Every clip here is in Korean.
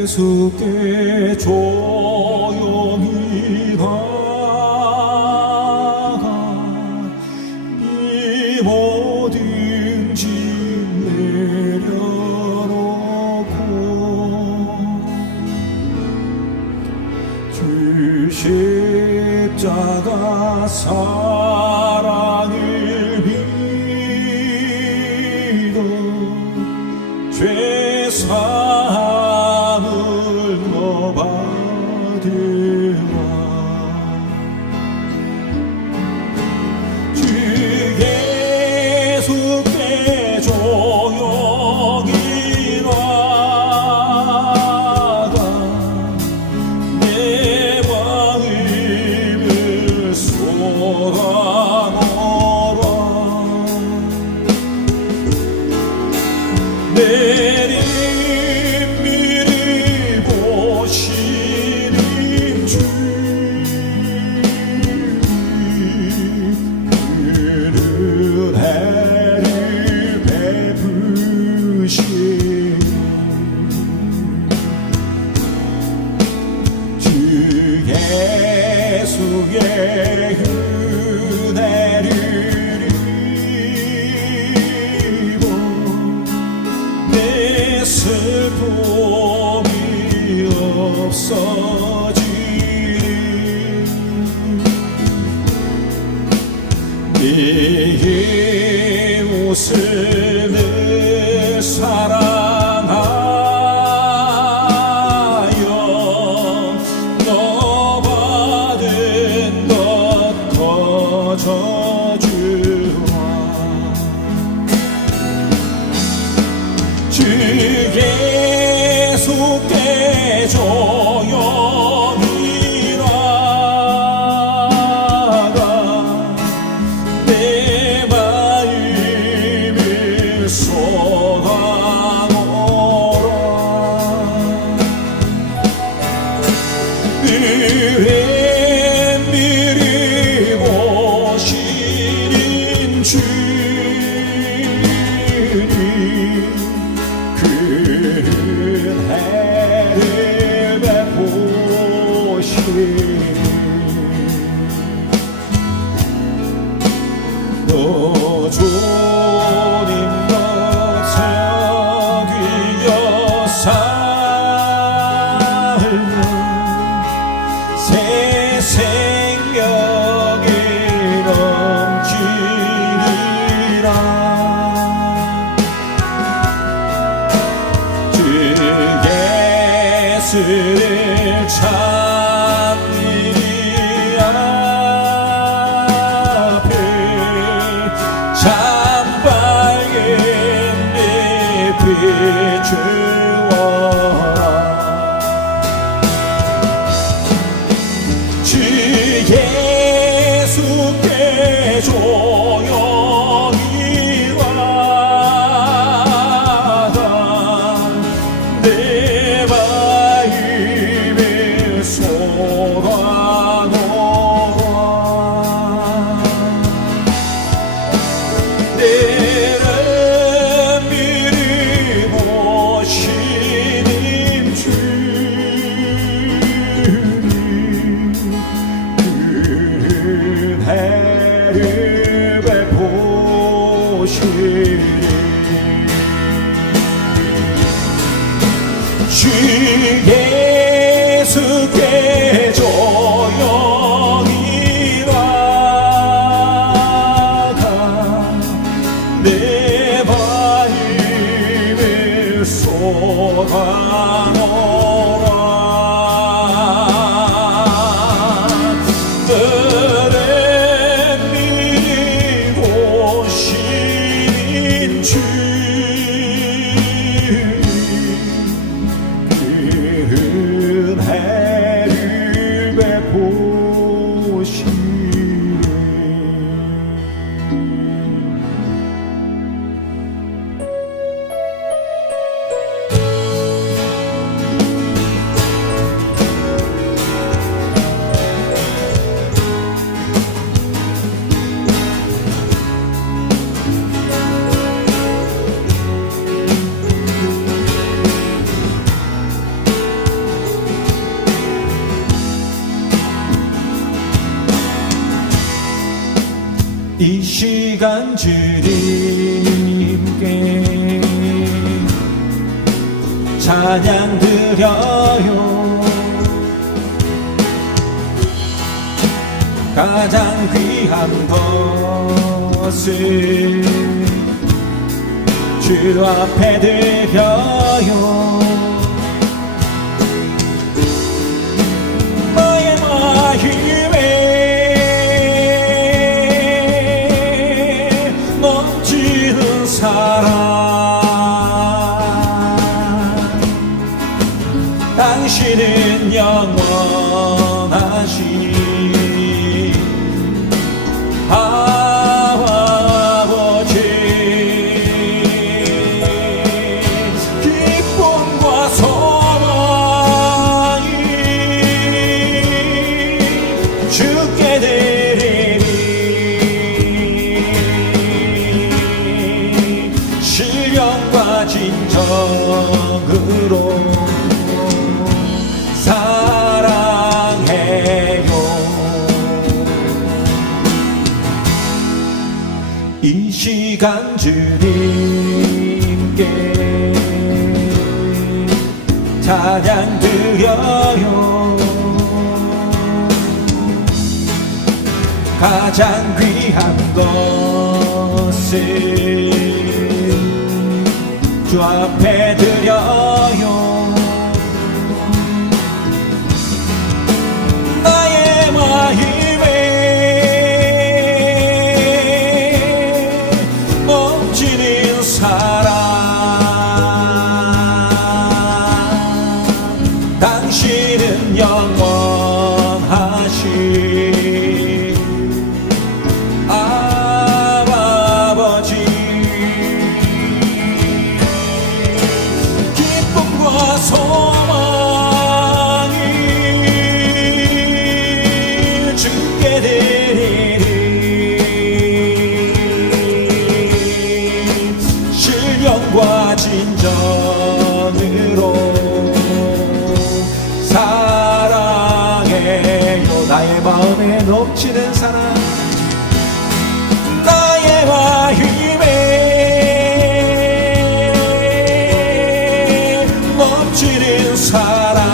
예수께 조용히 나가 네 모든 짐 내려놓고 주 십자가 사랑을 믿어 죄사함을 너 받으라. 주 예수께 조용히 나가 내 마음을 쏟아놓으라. 내림미리 보시는 주 그는 해를 베푸시니 주 예수의 은혜를 입어 내 슬픔이 없어지리. 네 이웃을 늘 사랑하여 너 받은 것 거저주라. 주 예수께 조용히 나가 내 마음을 쏟아놓으라. 은밀히 보시는 주님 그는 해를 베푸시니 너 주님 곁에 뒤어 살면 새 생명이 넘치리라. 주 예수를 찾으리 앞에 참밝은 잎이 주어라. 주 예수께 조용히 나가 내 마음을 쏟아놓으라. 내를 미리 보시 주 예수께 조용히 나가 내 마음을 쏟아놓아 들에 밀고 시린 주 은혜를 베푸시네 이 시간 주님께 찬양 드려요 가장 귀한 것을 주 앞에 드려요 나의 마음에 넘치는 사랑 당신은 영원하신 아버지 기쁨과 소망이 주께 드리니 신령과 진정으로 사랑해요 이 시간 주님께 찬양 드려요 가장 귀한 것을 주 앞에 드려요 나의 마음에 넘치는 사랑 당신은 영원하신 아버지 기쁨과 소망이 주께 드리니 신령과 진정으로 사랑해요 나의 마음에 넘치는 사랑 나의 마음에 넘치는 사랑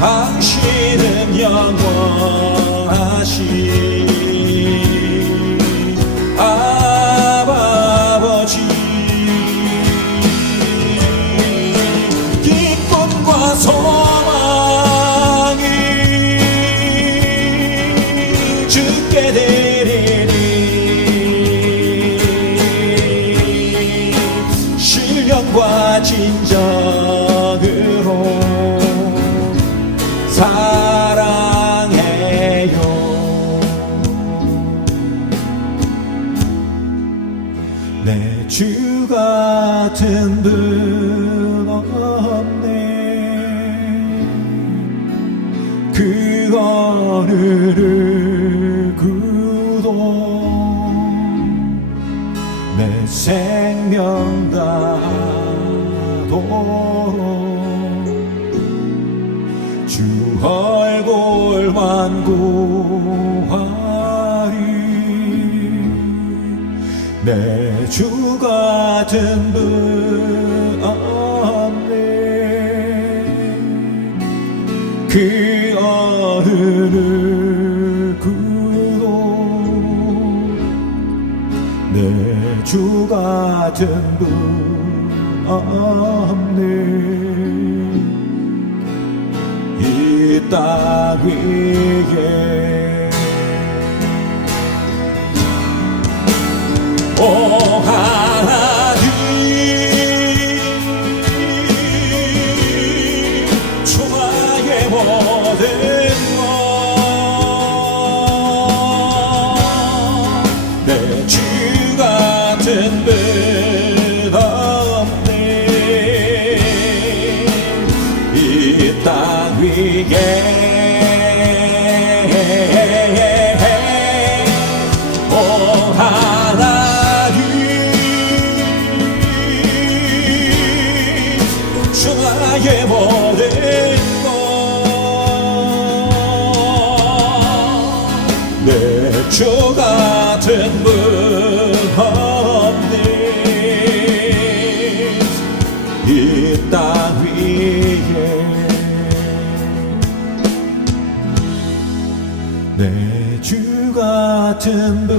당신은 영원하신 아버지 기쁨과 소망이 주께 드리니 신령과 진정으로 사랑해요 내 주 같은 분 없네 그 어느를 구도 내 생명 다도록 주 얼굴만 구하리 내 주 같은 분 없네. 그 어느 누구도 내 주 같은 분 없네. 이 땅 위에 오 하나님, 주나의 모든 것 내 주 같은 분 없네. 이 땅 위에 나의 모든 것 내 주 같은 분 없네. 이 땅 위에 내 주 같은 분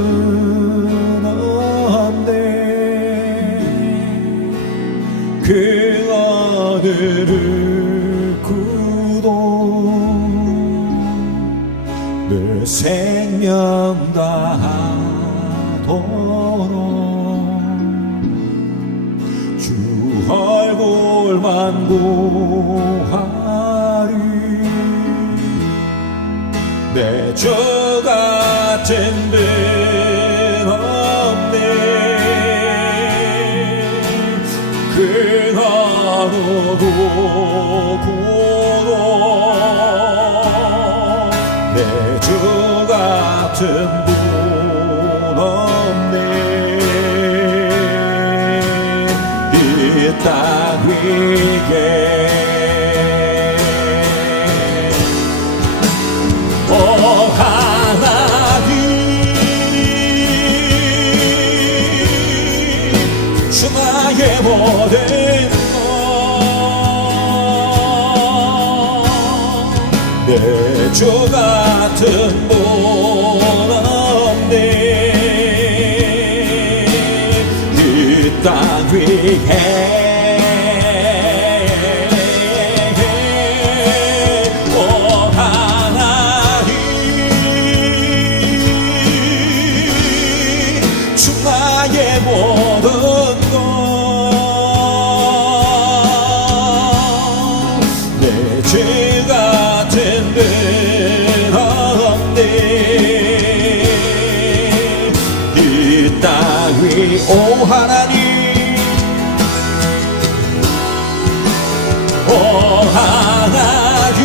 없네. 그 어느 누구도 내 생명 다하도록 주 얼굴만 구하리. 내 주 같은 분 없네. 그 누구도 내 주 같은 분 없네. 이 땅 위에 오 하나님, 주 나의 모든 내 주 같은 분 없네. 이 땅 위에 오 하나님, 주 나의 모든 것 내 죄 같은 분 없네. 이 땅 위 오 하나님, 오 하나님,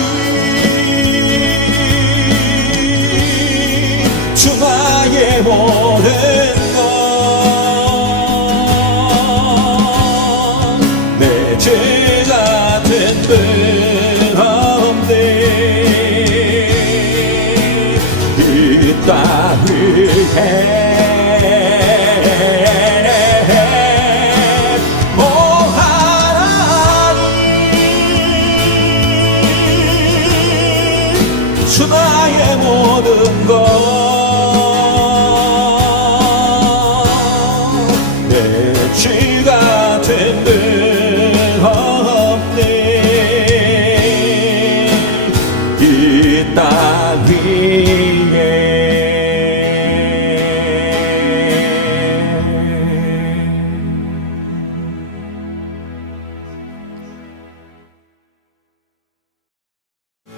주 나의 모든 것 내 죄 같은 분 없네. 이 땅 위에 오 하나님, 주 나의 모든 것 내 죄 같은 분 없네. 이 땅 위에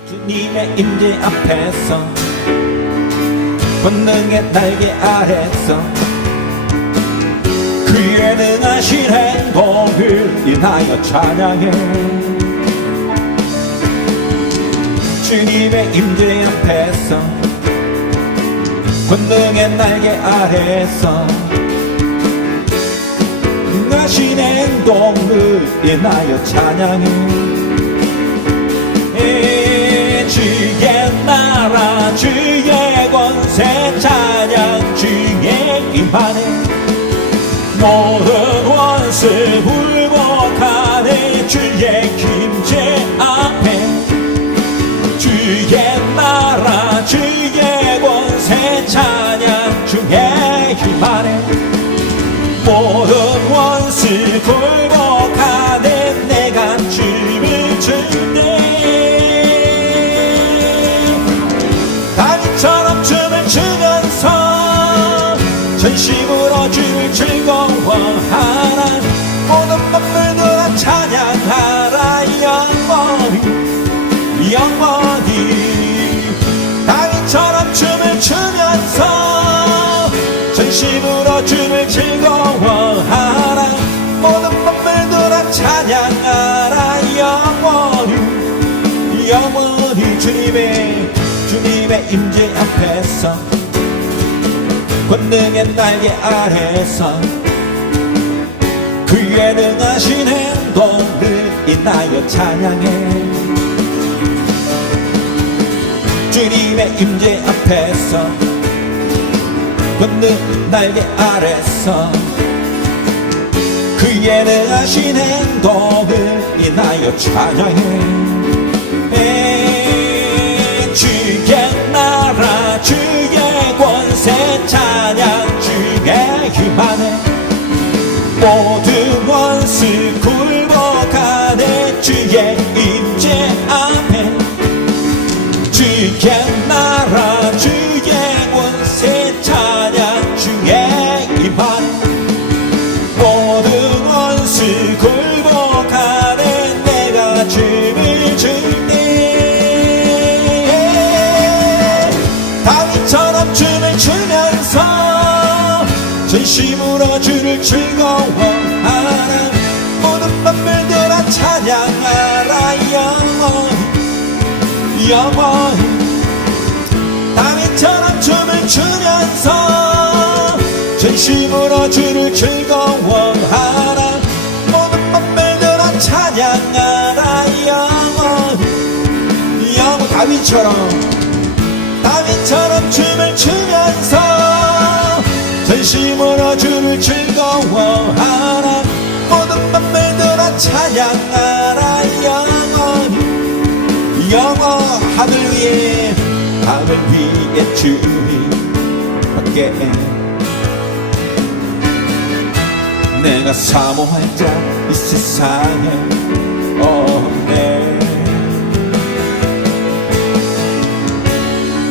주님의 임재 앞에서 권능의 날개 아래서 그의 능하신 행동을 인하여 찬양해. 주님의 임재 앞에서 권능의 날개 아래서 능하신 행동을 인하여 찬양해. 주의 나라 주의 권세 찬양 주의 임하네. 모든 원수 굴복하네 주의 김제 앞에 주의 나라 주의 권세 찬양 주의 힘 안에 모든 원수 굴복하네 내가 춤을 출때 다윗처럼 춤을 추면서 전심으로 주를 즐거워하라 모든 만물들아 찬양하라 영원히 다윗처럼 춤을 추면서 전심으로 주를 즐거워하라 모든 만물들아 찬양하라 영원히 주님의 임재 앞에서 권능의 날개 아래서 그의 능하신 행동을 인하여 찬양해 주님의 임재 앞에서 권능 날개 아래서 그의 능하신 행동을 인하여 찬양해 주의 나라 주의 권세 찬양 주의 힘 안에 모든 원수 굴복하네 주의 임재 앞에 주의 나라 주의 권세 찬양 주의 힘 안에 모든 원수 굴복하네 내가 춤을 출때 다윗처럼 춤을 추면서 전심으로 주를 즐거워하라 모든 만물들아 찬양하라 영원히 다윗처럼 춤을 추면서 전심으로 주를 즐거워하라 모든 만물들아 찬양하라 영원히 다윗처럼 춤을 추면서 전심으로 주를 즐거워하라 모든 만물들아 찬양하라 영원히 하늘 위에 주님 밖에 내가 사모할 자 이 세상에 없네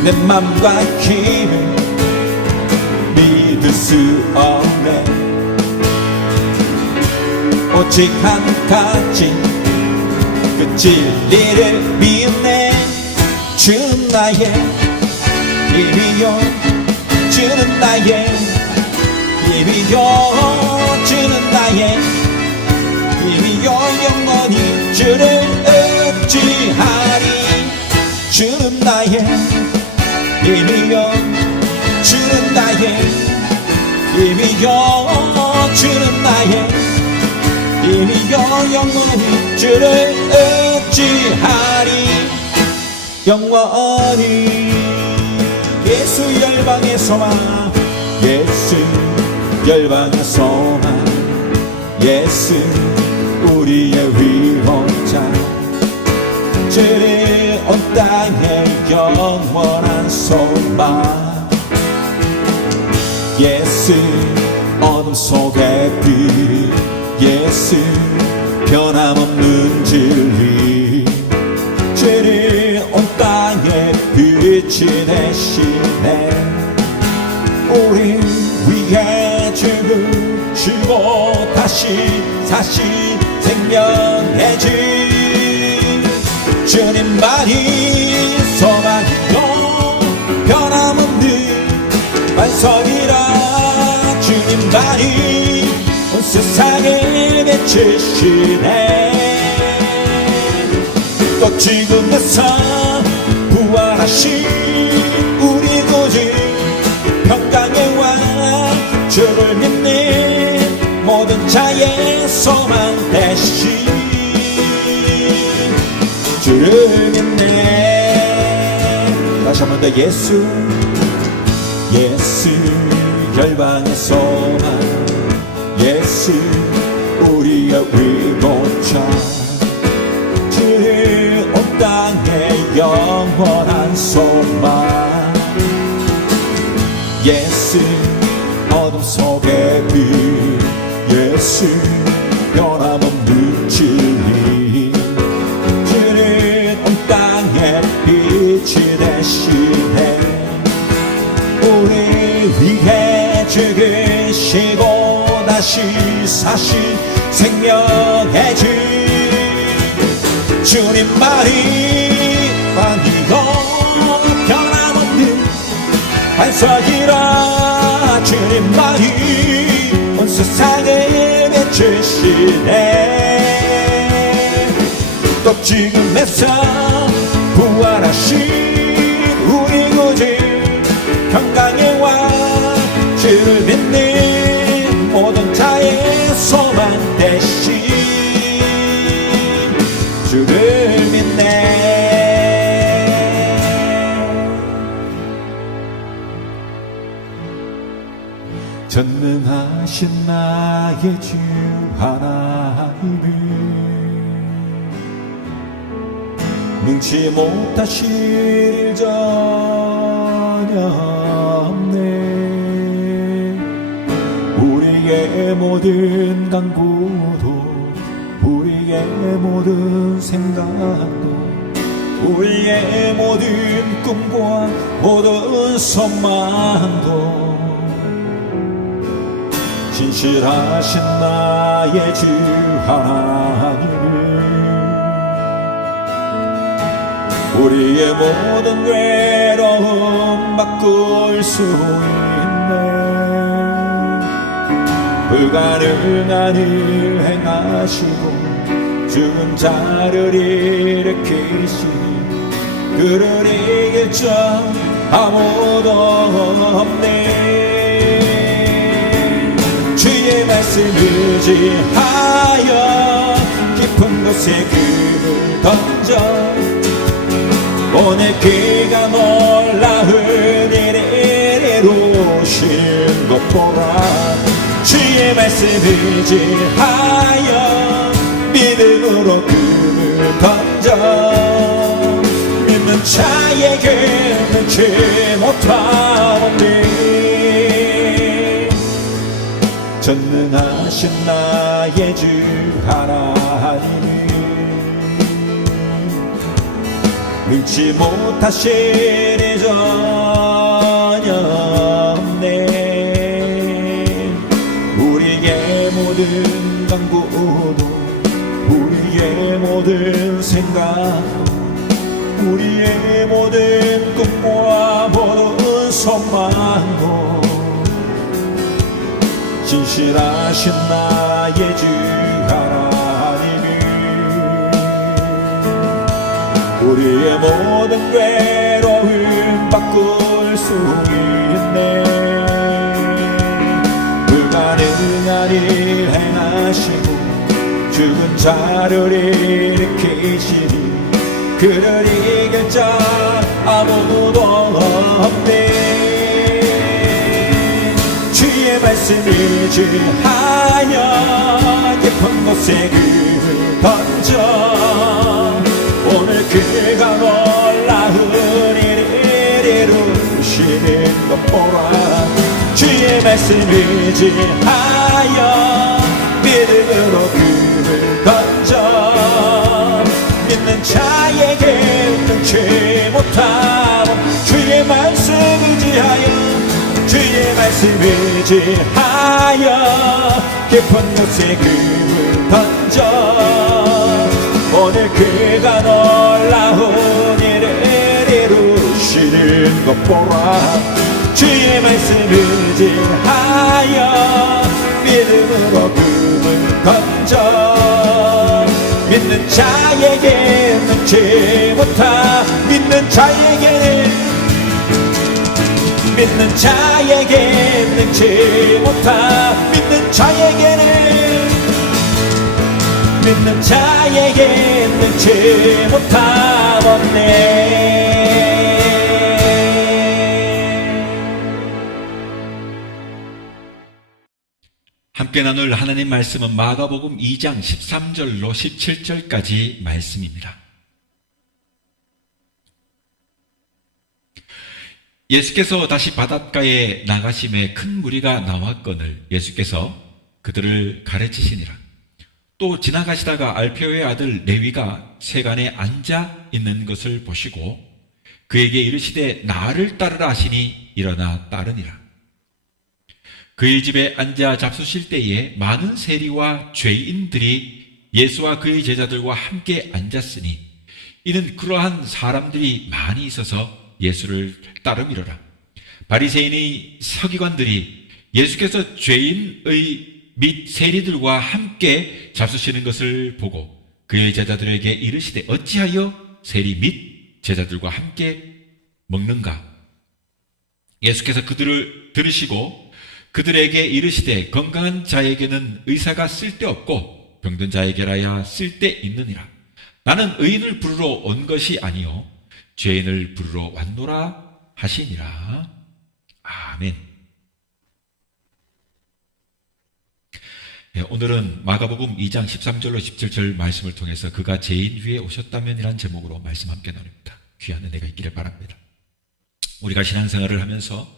내 맘과 힘을 믿을 수 없네 오직 한 가지 그 진리를 믿네 주는 나의 힘이요 주는 나의 힘이요 주는 나의 힘이요 영원히 주를 의지하리 주는 나의 힘이요 주는 나의 힘이요 주는 나의 힘이요 영원히 주를 의지하리 영원히 예수 열방의 소망 예수 열방의 소망 예수 우리의 위로자 주를 온 땅의 영원한 소망 예수 어둠 속의 빛 예수 변함없는 진리 주를 온 땅에 빛이 되시네 우리 위해 죽을 주고 다시 생명의 주 주님만이 소망이요 변함없는 반석이라 주님만이 온 세상에 비추시네 또 죽음에서 부활하신 우리 구주 평강의 왕 주를 믿는 모든 자의 소망 되신 주를 믿네 다시 한 번 더 예수 열방의 소망 예수 우리의 위로자, 주는 온 땅의 영원한 소망. 예수 어둠 속의 빛, 예수 변함없는 진리, 주는 온 땅의 빛이 되시네. 우리 위해 죽으시고 다시 사신 생명의 주, 주님만이 아니요 변함없는 반석이라. 주님만이 온 세상을 비추시네. 또 지금에서 부활하신 우리 구주 평강의 왕, 주를 믿는 모든 자의 소망 되신 주를 믿네. 전능하신 나의 주 하나님을 능치 못하실 일 전혀 없네. 우리의 모든 간구도, 우리의 모든 생각도, 우리의 모든 꿈과 모든 소망도 진실하신 나의 주 하나님을 우리의 모든 괴로움 바꿀 수 있네. 불가능한 일 행하시고 죽은 자를 일으키시니 그를 이길 자 아무도 없네. 주의 말씀을 의지하여 깊은 곳에 금을 던져 오늘 그가 놀라운 일을 이루신 것 보라. 주의 말씀을 의지하여 믿음으로 금을 던져 믿는 자에게 능치 못하오니. 전능하신 나의 주 하나님을 능치 못하실 일 전혀 없네. 우리의 모든 간구도, 우리의 모든 생각, 우리의 모든 꿈과 모든 소망도 진실하신 나의 주 하나님을 우리의 모든 괴로움 바꿀 수 있네. 불가능한 일 행하시고 죽은 자를 일으키시니 그를 이길 자 아무도 없네. 주의 말씀을 의지하여 깊은 곳에 금을 던져 오늘 그가 놀라운 일을 이루시는 것 보라. 주의 말씀을 의지하여 믿음으로 금을 던져 믿는 자에게 능치 못하고. 주의 말씀 의지하여, 주의 말씀 의지하여 깊은 곳에 금을 던져 오늘 그가 놀라운 일을 이루시는 것 보라. 주의 말씀 의지하여 믿음으로 금을 던져 믿는 자에게 능치 못하. 믿는 자에게 믿는 자에게 능치 못하. 믿는 자에게는 믿는 자에게 능치 못함 없네. 함께 함께 나눌 하나님 말씀은 마가복음 2장 13절로 17절까지 말씀입니다. 예수께서 다시 바닷가에 나가심에 큰 무리가 나왔거늘 예수께서 그들을 가르치시니라. 또 지나가시다가 알페오의 아들 레위가 세간에 앉아 있는 것을 보시고 그에게 이르시되 나를 따르라 하시니 일어나 따르니라. 그의 집에 앉아 잡수실 때에 많은 세리와 죄인들이 예수와 그의 제자들과 함께 앉았으니 이는 그러한 사람들이 많이 있어서 예수를 따르미로라. 바리새인의 서기관들이 예수께서 죄인의 및 세리들과 함께 잡수시는 것을 보고 그의 제자들에게 이르시되 어찌하여 세리 및 제자들과 함께 먹는가? 예수께서 그들을 들으시고 그들에게 이르시되 건강한 자에게는 의사가 쓸데없고 병든 자에게라야 쓸데있느니라. 나는 의인을 부르러 온 것이 아니요 죄인을 부르러 왔노라 하시니라. 아멘. 오늘은 마가복음 2장 13절로 17절 말씀을 통해서 그가 죄인 위에 오셨다면이라는 제목으로 말씀 함께 나눕니다. 귀한 은혜가 있기를 바랍니다. 우리가 신앙생활을 하면서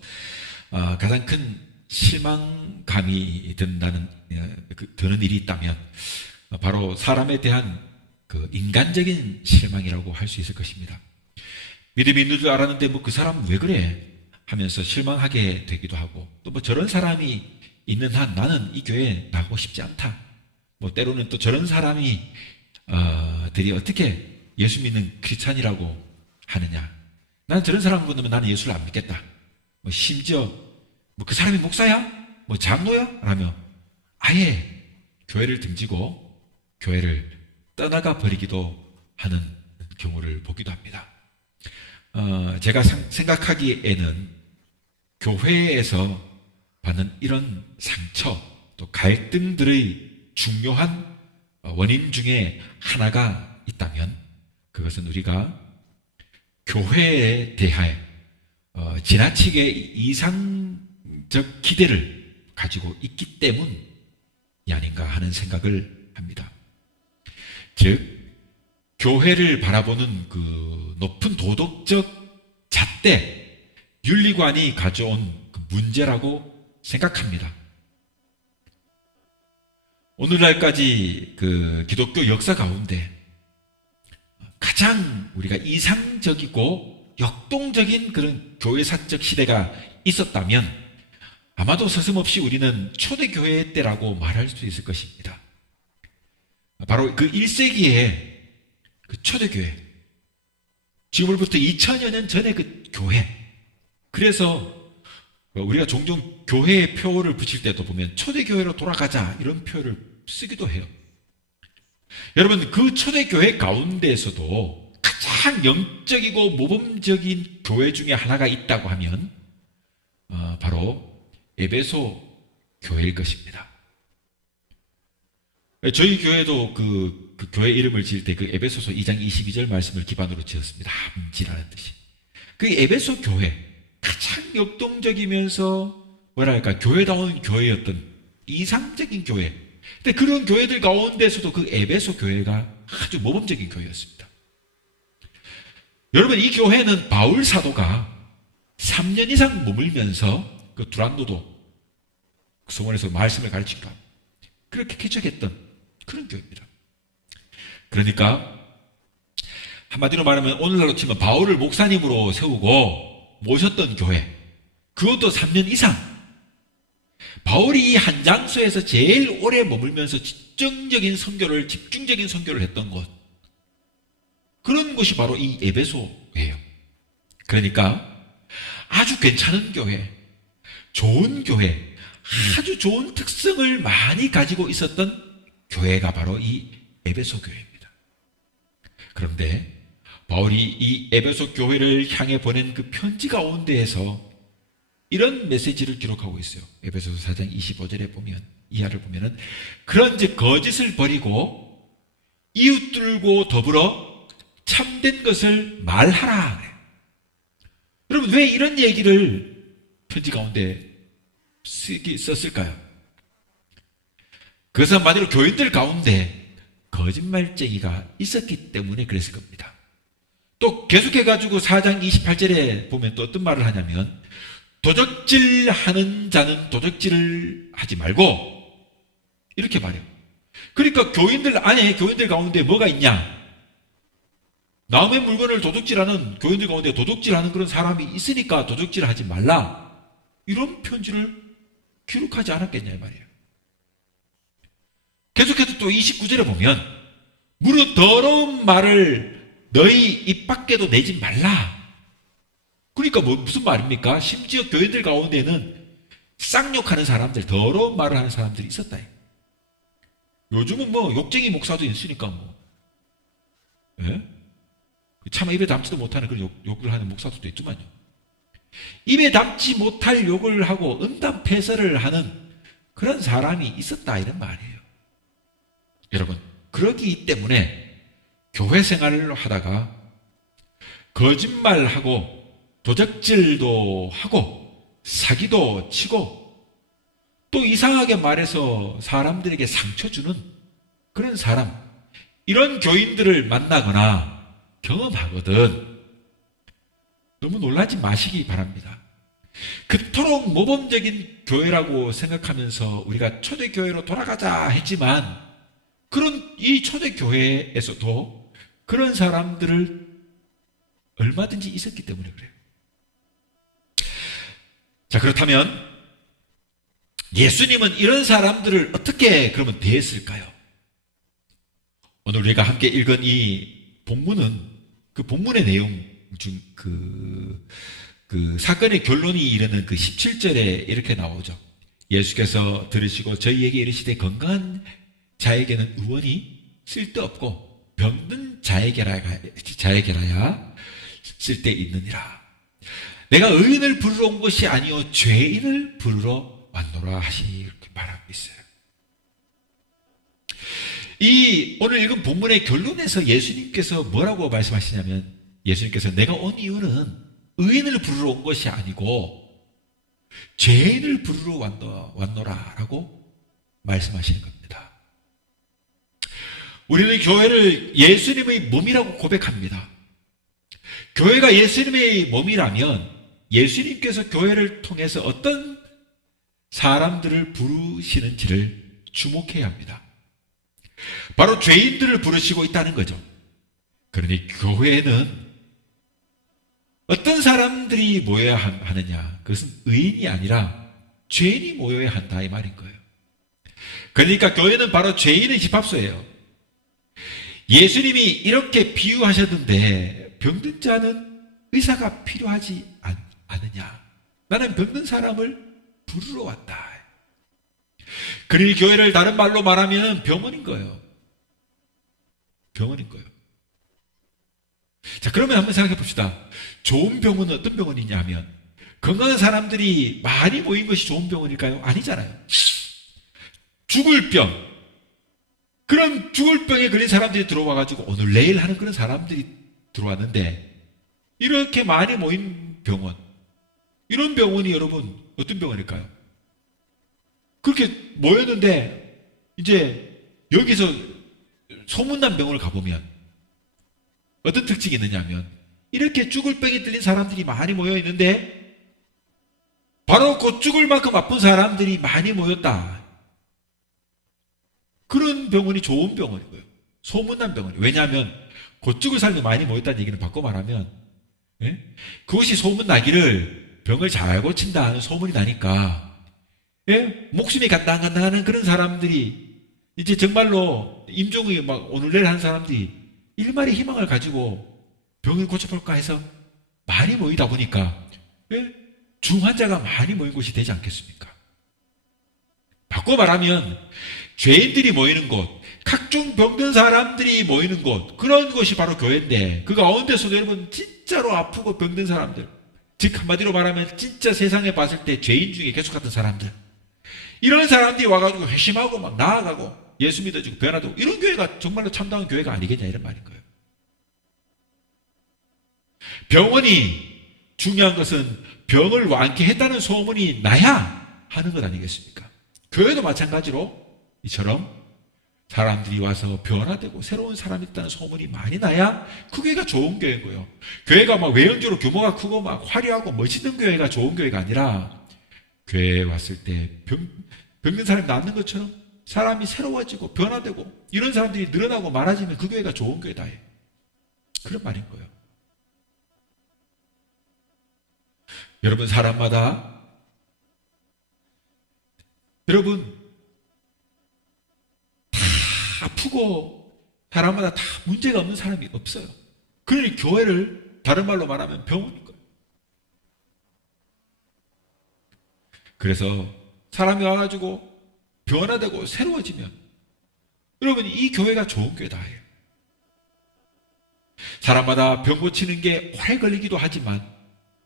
가장 큰 실망감이 드는 일이 있다면 바로 사람에 대한 그 인간적인 실망이라고 할 수 있을 것입니다. 믿음이 있는 줄 알았는데 뭐 그 사람 왜 그래 하면서 실망하게 되기도 하고 또 뭐 저런 사람이 있는 한 나는 이 교회에 나가고 싶지 않다. 뭐 때로는 또 저런 사람이 들이 어떻게 예수 믿는 크리스찬이라고 하느냐. 나는 저런 사람 보면 나는 예수를 안 믿겠다. 뭐 심지어 뭐 그 사람이 목사야? 뭐 장로야? 라며 아예 교회를 등지고 교회를 떠나가 버리기도 하는 경우를 보기도 합니다. 제가 생각하기에는 교회에서 받는 이런 상처 또 갈등들의 중요한 원인 중에 하나가 있다면 그것은 우리가 교회에 대하여 지나치게 이상적 기대를 가지고 있기 때문이 아닌가 하는 생각을 합니다. 즉 교회를 바라보는 그 높은 도덕적 잣대, 윤리관이 가져온 그 문제라고 생각합니다. 오늘날까지 그 기독교 역사 가운데 가장 우리가 이상적이고 역동적인 그런 교회사적 시대가 있었다면 아마도 서슴없이 우리는 초대교회 때라고 말할 수 있을 것입니다. 바로 그 1세기의 그 초대교회, 지금으로부터 2000여 년 전에 그 교회. 그래서 우리가 종종 교회의 표어를 붙일 때도 보면 초대교회로 돌아가자 이런 표현을 쓰기도 해요. 여러분 그 초대교회 가운데에서도 가장 영적이고 모범적인 교회 중에 하나가 있다고 하면 바로 에베소 교회일 것입니다. 저희 교회도 그 교회 이름을 지을 때 그 에베소서 2장 22절 말씀을 기반으로 지었습니다. 함지라는 뜻이. 그 에베소 교회 가장 역동적이면서 뭐랄까 교회다운 교회였던 이상적인 교회. 근데 그런 교회들 가운데서도 그 에베소 교회가 아주 모범적인 교회였습니다. 여러분 이 교회는 바울 사도가 3년 이상 머물면서 그 두란노도 성원에서 말씀을 가르치기도 하고 그렇게 개척했던 그런 교회입니다. 그러니까 한마디로 말하면 오늘날로 치면 바울을 목사님으로 세우고 모셨던 교회, 그것도 3년 이상. 바울이 이 한 장소에서 제일 오래 머물면서 집중적인 선교를 했던 곳, 그런 곳이 바로 이 에베소예요. 그러니까 아주 괜찮은 교회, 좋은 교회, 아주 좋은 특성을 많이 가지고 있었던 교회가 바로 이 에베소 교회입니다. 그런데 바울이 이 에베소 교회를 향해 보낸 그 편지 가운데에서 이런 메시지를 기록하고 있어요. 에베소서 4장 25절에 보면, 이하를 보면은 그런즉 거짓을 버리고 이웃들과 더불어 참된 것을 말하라. 여러분 왜 이런 얘기를 편지 가운데 썼을까요? 그것은 한마디로 교인들 가운데 거짓말쟁이가 있었기 때문에 그랬을 겁니다. 또 계속해가지고 4장 28절에 보면 또 어떤 말을 하냐면 도적질하는 자는 도적질을 하지 말고 이렇게 말해요. 그러니까 교인들 안에 교인들 가운데 뭐가 있냐? 남의 물건을 도둑질하는 교인들 가운데 도둑질하는 그런 사람이 있으니까 도둑질하지 말라. 이런 편지를 기록하지 않았겠냐 이 말이에요. 계속해서 또 29절에 보면 무릇 더러운 말을 너희 입 밖에도 내지 말라. 그러니까 무슨 말입니까? 심지어 교인들 가운데는 쌍욕하는 사람들, 더러운 말을 하는 사람들이 있었다. 요즘은 뭐 욕쟁이 목사도 있으니까 뭐. 예? 차마 입에 담지도 못하는 그런 욕을 하는 목사들도 있지만요. 입에 담지 못할 욕을 하고 음담패설을 하는 그런 사람이 있었다 이런 말이에요. 여러분, 그러기 때문에 교회 생활을 하다가 거짓말하고 도적질도 하고 사기도 치고 또 이상하게 말해서 사람들에게 상처 주는 그런 사람, 이런 교인들을 만나거나 경험하거든 너무 놀라지 마시기 바랍니다. 그토록 모범적인 교회라고 생각하면서 우리가 초대교회로 돌아가자 했지만 그런 이 초대교회에서도 그런 사람들을 얼마든지 있었기 때문에 그래요. 자, 그렇다면 예수님은 이런 사람들을 어떻게 그러면 대했을까요? 오늘 우리가 함께 읽은 이 본문은 그 본문의 내용 중 그 사건의 결론이 이르는 그 17절에 이렇게 나오죠. 예수께서 들으시고 저희에게 이르시되 건강한 자에게는 의원이 쓸데없고 병든 자에게라야 쓸데있느니라. 내가 의인을 부르러 온 것이 아니요 죄인을 부르러 왔노라 하시니 이렇게 말하고 있어요. 이 오늘 읽은 본문의 결론에서 예수님께서 뭐라고 말씀하시냐면 예수님께서 내가 온 이유는 의인을 부르러 온 것이 아니고 죄인을 부르러 왔노라 라고 말씀하시는 겁니다. 우리는 교회를 예수님의 몸이라고 고백합니다. 교회가 예수님의 몸이라면 예수님께서 교회를 통해서 어떤 사람들을 부르시는지를 주목해야 합니다. 바로 죄인들을 부르시고 있다는 거죠. 그러니 교회는 어떤 사람들이 모여야 하느냐? 그것은 의인이 아니라 죄인이 모여야 한다 이 말인 거예요. 그러니까 교회는 바로 죄인의 집합소예요. 예수님이 이렇게 비유하셨는데 병든 자는 의사가 필요하지 않느냐? 나는 병든 사람을 부르러 왔다. 그러니 교회를 다른 말로 말하면 병원인 거예요. 병원인 거예요. 자, 그러면 한번 생각해 봅시다. 좋은 병원은 어떤 병원이냐 하면 건강한 사람들이 많이 모인 것이 좋은 병원일까요? 아니잖아요. 죽을 병, 그런 죽을 병에 걸린 사람들이 들어와가지고 오늘 내일 하는 그런 사람들이 들어왔는데 이렇게 많이 모인 병원, 이런 병원이 여러분 어떤 병원일까요? 그렇게 모였는데 이제 여기서 소문난 병원을 가보면 어떤 특징이 있느냐 하면 이렇게 죽을 병이 들린 사람들이 많이 모여 있는데 바로 그 죽을 만큼 아픈 사람들이 많이 모였다. 그런 병원이 좋은 병원이고요. 소문난 병원이에요. 왜냐하면 그 죽을 사람이 많이 모였다는 얘기는 바꿔 말하면 그것이 소문나기를 병을 잘 고친다는 소문이 나니까 목숨이 간당간당하는 그런 사람들이 이제 정말로 임종이 막 오늘 내일 하는 사람들이 일말의 희망을 가지고 병을 고쳐볼까 해서 많이 모이다 보니까 중환자가 많이 모인 곳이 되지 않겠습니까? 바꿔 말하면 죄인들이 모이는 곳, 각종 병든 사람들이 모이는 곳, 그런 곳이 바로 교회인데 그 가운데서도 여러분 진짜로 아프고 병든 사람들, 즉 한마디로 말하면 진짜 세상에 봤을 때 죄인 중에 계속 같은 사람들, 이런 사람들이 와가지고 회심하고 막 나아가고 예수 믿어지고 변화되고 이런 교회가 정말로 참다운 교회가 아니겠냐 이런 말인 거예요. 병원이 중요한 것은 병을 완쾌했다는 소문이 나야 하는 것 아니겠습니까? 교회도 마찬가지로 이처럼 사람들이 와서 변화되고 새로운 사람이 있다는 소문이 많이 나야 그 교회가 좋은 교회인 거예요. 교회가 막 외형적으로 규모가 크고 막 화려하고 멋있는 교회가 좋은 교회가 아니라 교회에 왔을 때 병든 사람이 낫는 것처럼 사람이 새로워지고 변화되고 이런 사람들이 늘어나고 많아지면 그 교회가 좋은 교회다. 그런 말인 거예요. 여러분, 사람마다 여러분 다 아프고 사람마다 다 문제가 없는 사람이 없어요. 그러니 교회를 다른 말로 말하면 병원인 거예요. 그래서 사람이 와가지고 변화되고 새로워지면 여러분 이 교회가 좋은 교회다 해요. 사람마다 병 고치는 게 오래 걸리기도 하지만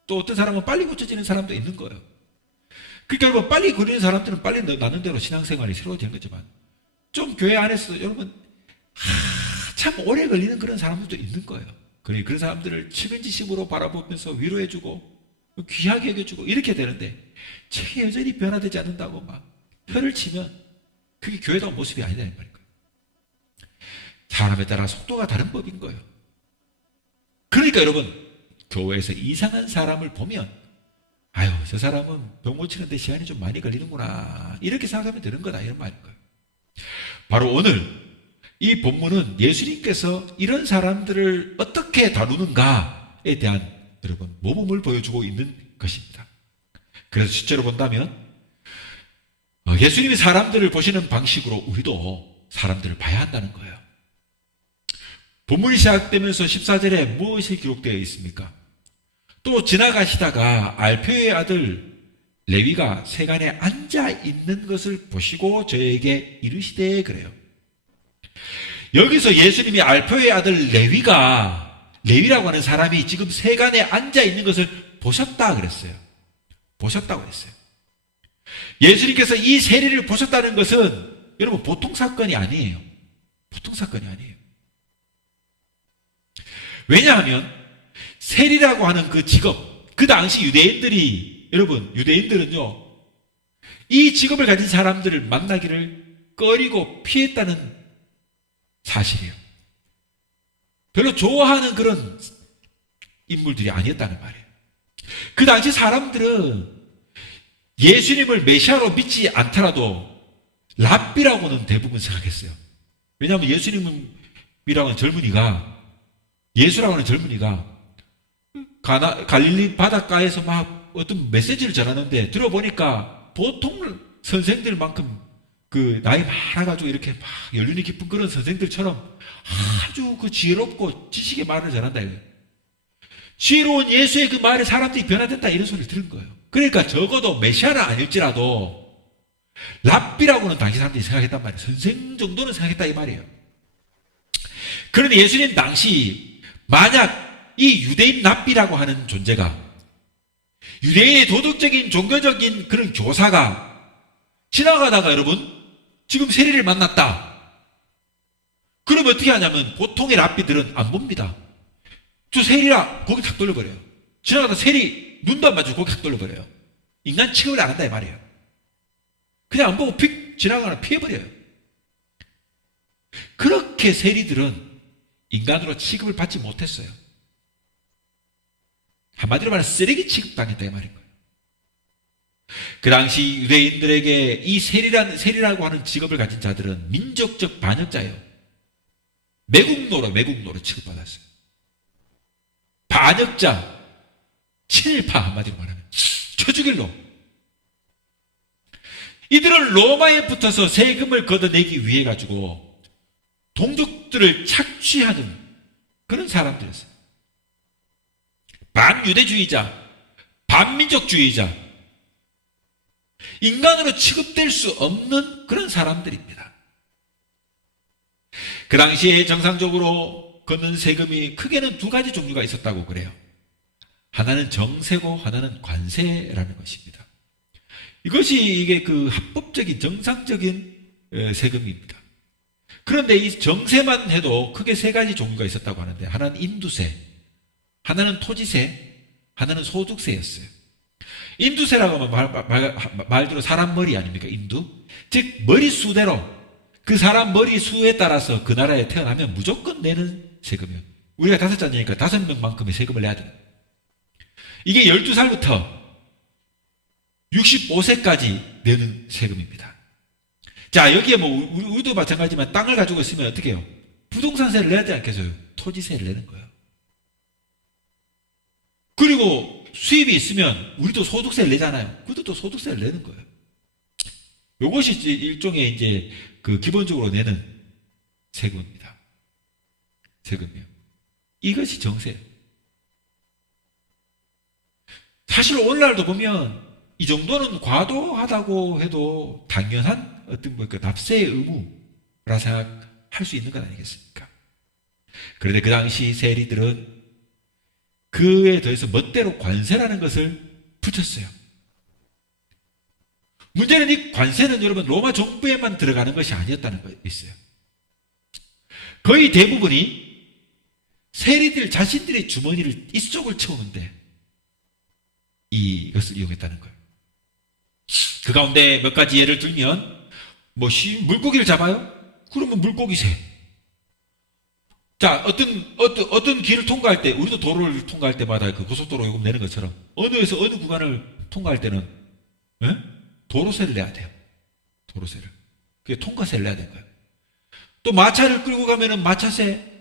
또 어떤 사람은 빨리 고쳐지는 사람도 있는 거예요. 그러니까 여러분 빨리 걸리는 사람들은 빨리 나는 대로 신앙생활이 새로워지는 거지만 좀 교회 안에서 여러분 참 오래 걸리는 그런 사람들도 있는 거예요. 그러니 그런 사람들을 측은지심으로 바라보면서 위로해주고 귀하게 여겨주고 이렇게 되는데 책이 여전히 변화되지 않는다고 막 혀를 치면 그게 교회다운 모습이 아니다 이 말인 거예요. 사람에 따라 속도가 다른 법인 거예요. 그러니까 여러분 교회에서 이상한 사람을 보면 아유 저 사람은 병 고치는데 시간이 좀 많이 걸리는구나 이렇게 생각하면 되는 거다 이런 말인 거예요. 바로 오늘 이 본문은 예수님께서 이런 사람들을 어떻게 다루는가에 대한 여러분 모범을 보여주고 있는 것입니다. 그래서 실제로 본다면 예수님이 사람들을 보시는 방식으로 우리도 사람들을 봐야 한다는 거예요. 본문이 시작되면서 14절에 무엇이 기록되어 있습니까? 또 지나가시다가 알페오의 아들 레위가 세간에 앉아 있는 것을 보시고 저에게 이르시되 그래요. 여기서 예수님이 알페오의 아들 레위라고 하는 사람이 지금 세간에 앉아 있는 것을 보셨다 그랬어요. 보셨다고 했어요. 예수님께서 이 세리를 보셨다는 것은 여러분 보통 사건이 아니에요. 보통 사건이 아니에요. 왜냐하면 세리라고 하는 그 직업, 그 당시 유대인들이 여러분 유대인들은요 이 직업을 가진 사람들을 만나기를 꺼리고 피했다는 사실이에요. 별로 좋아하는 그런 인물들이 아니었다는 말이에요. 그 당시 사람들은 예수님을 메시아로 믿지 않더라도 랍비라고는 대부분 생각했어요. 왜냐하면 예수님이라고 하는 젊은이가 예수라고 하는 젊은이가 갈릴리 바닷가에서 막 어떤 메시지를 전하는데 들어보니까 보통 선생들만큼 그 나이 많아가지고 이렇게 막 연륜이 깊은 그런 선생들처럼 아주 그 지혜롭고 지식의 말을 전한다 이거예요. 지혜로운 예수의 그 말에 사람들이 변화된다 이런 소리를 들은 거예요. 그러니까 적어도 메시아는 아닐지라도 랍비라고는 당시 사람들이 생각했단 말이에요. 선생 정도는 생각했다 이 말이에요. 그런데 예수님 당시 만약 이 유대인 랍비라고 하는 존재가 유대인의 도덕적인 종교적인 그런 교사가 지나가다가 여러분 지금 세리를 만났다. 그럼 어떻게 하냐면 보통의 랍비들은 안 봅니다. 저 세리라 고개 탁 돌려버려요. 지나가다 세리 눈도 안 마주고 고개 탁 돌려버려요. 인간 취급을 안 한다 이 말이에요. 그냥 안 보고 픽 지나가나 피해버려요. 그렇게 세리들은 인간으로 취급을 받지 못했어요. 한마디로 말해 쓰레기 취급당했다 이 말인 거예요. 그 당시 유대인들에게 이 세리라고 하는 직업을 가진 자들은 민족적 반역자예요. 매국노로 취급받았어요. 반역자, 친일파 한마디로 말하면 초주길로. 이들은 로마에 붙어서 세금을 걷어내기 위해 가지고 동족들을 착취하는 그런 사람들이었어요. 반유대주의자, 반민족주의자, 인간으로 취급될 수 없는 그런 사람들입니다. 그 당시에 정상적으로 걷는 세금이 크게는 두 가지 종류가 있었다고 그래요. 하나는 정세고 하나는 관세라는 것입니다. 이것이 이게 그 합법적인 정상적인 세금입니다. 그런데 이 정세만 해도 크게 세 가지 종류가 있었다고 하는데 하나는 인두세, 하나는 토지세, 하나는 소득세였어요. 인두세라고 하면 말대로 사람 머리 아닙니까? 인두. 즉 머리수대로 그 사람 머리수에 따라서 그 나라에 태어나면 무조건 내는 세금이에요. 우리가 5자녀니까 5명만큼의 세금을 내야 돼요. 이게 12살부터 65세까지 내는 세금입니다. 자, 여기에 뭐 우리도 마찬가지지만 땅을 가지고 있으면 어떻게 해요? 부동산세를 내야 되지 않겠어요? 토지세를 내는 거예요. 그리고 수입이 있으면 우리도 소득세를 내잖아요. 그것도 소득세를 내는 거예요. 이것이 일종의 이제 그 기본적으로 내는 세금입니다. 세금이요. 이것이 정세예요. 사실 오늘날도 보면 이 정도는 과도하다고 해도 당연한 어떤 뭐 그 납세의 의무라 생각할 수 있는 것 아니겠습니까? 그런데 그 당시 세리들은 그에 더해서 멋대로 관세라는 것을 붙였어요. 문제는 이 관세는 여러분 로마 정부에만 들어가는 것이 아니었다는 거 있어요. 거의 대부분이 세리들 자신들의 주머니를 이쪽을 채우는데 이것을 이용했다는 거예요. 그 가운데 몇 가지 예를 들면 뭐 물고기를 잡아요? 그러면 물고기세. 자, 어떤 길을 통과할 때, 우리도 도로를 통과할 때마다 그 고속도로 요금 내는 것처럼 어느에서 어느 구간을 통과할 때는 도로세를 내야 돼요. 도로세를. 그게 통과세를 내야 되는 거예요. 또 마차를 끌고 가면은 마차세.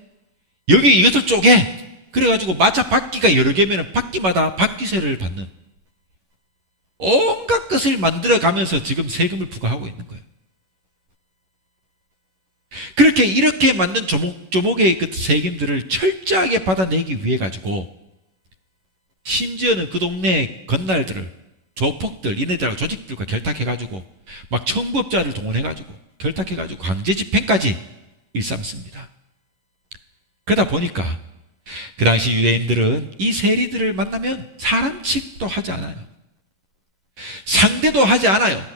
여기 이것을 쪼개. 그래가지고 마차 바퀴가 여러 개면은 바퀴마다 바퀴세를 받는 온갖 것을 만들어 가면서 지금 세금을 부과하고 있는 거예요. 그렇게 이렇게 만든 조목의 그 세금들을 철저하게 받아내기 위해 가지고 심지어는 그 동네 건날들을 조폭들, 이네들하고 조직들과 결탁해가지고 막 청부업자를 동원해가지고 결탁해가지고 강제 집행까지 일삼습니다. 그러다 보니까 그 당시 유대인들은 이 세리들을 만나면 사람 취급도 하지 않아요. 상대도 하지 않아요.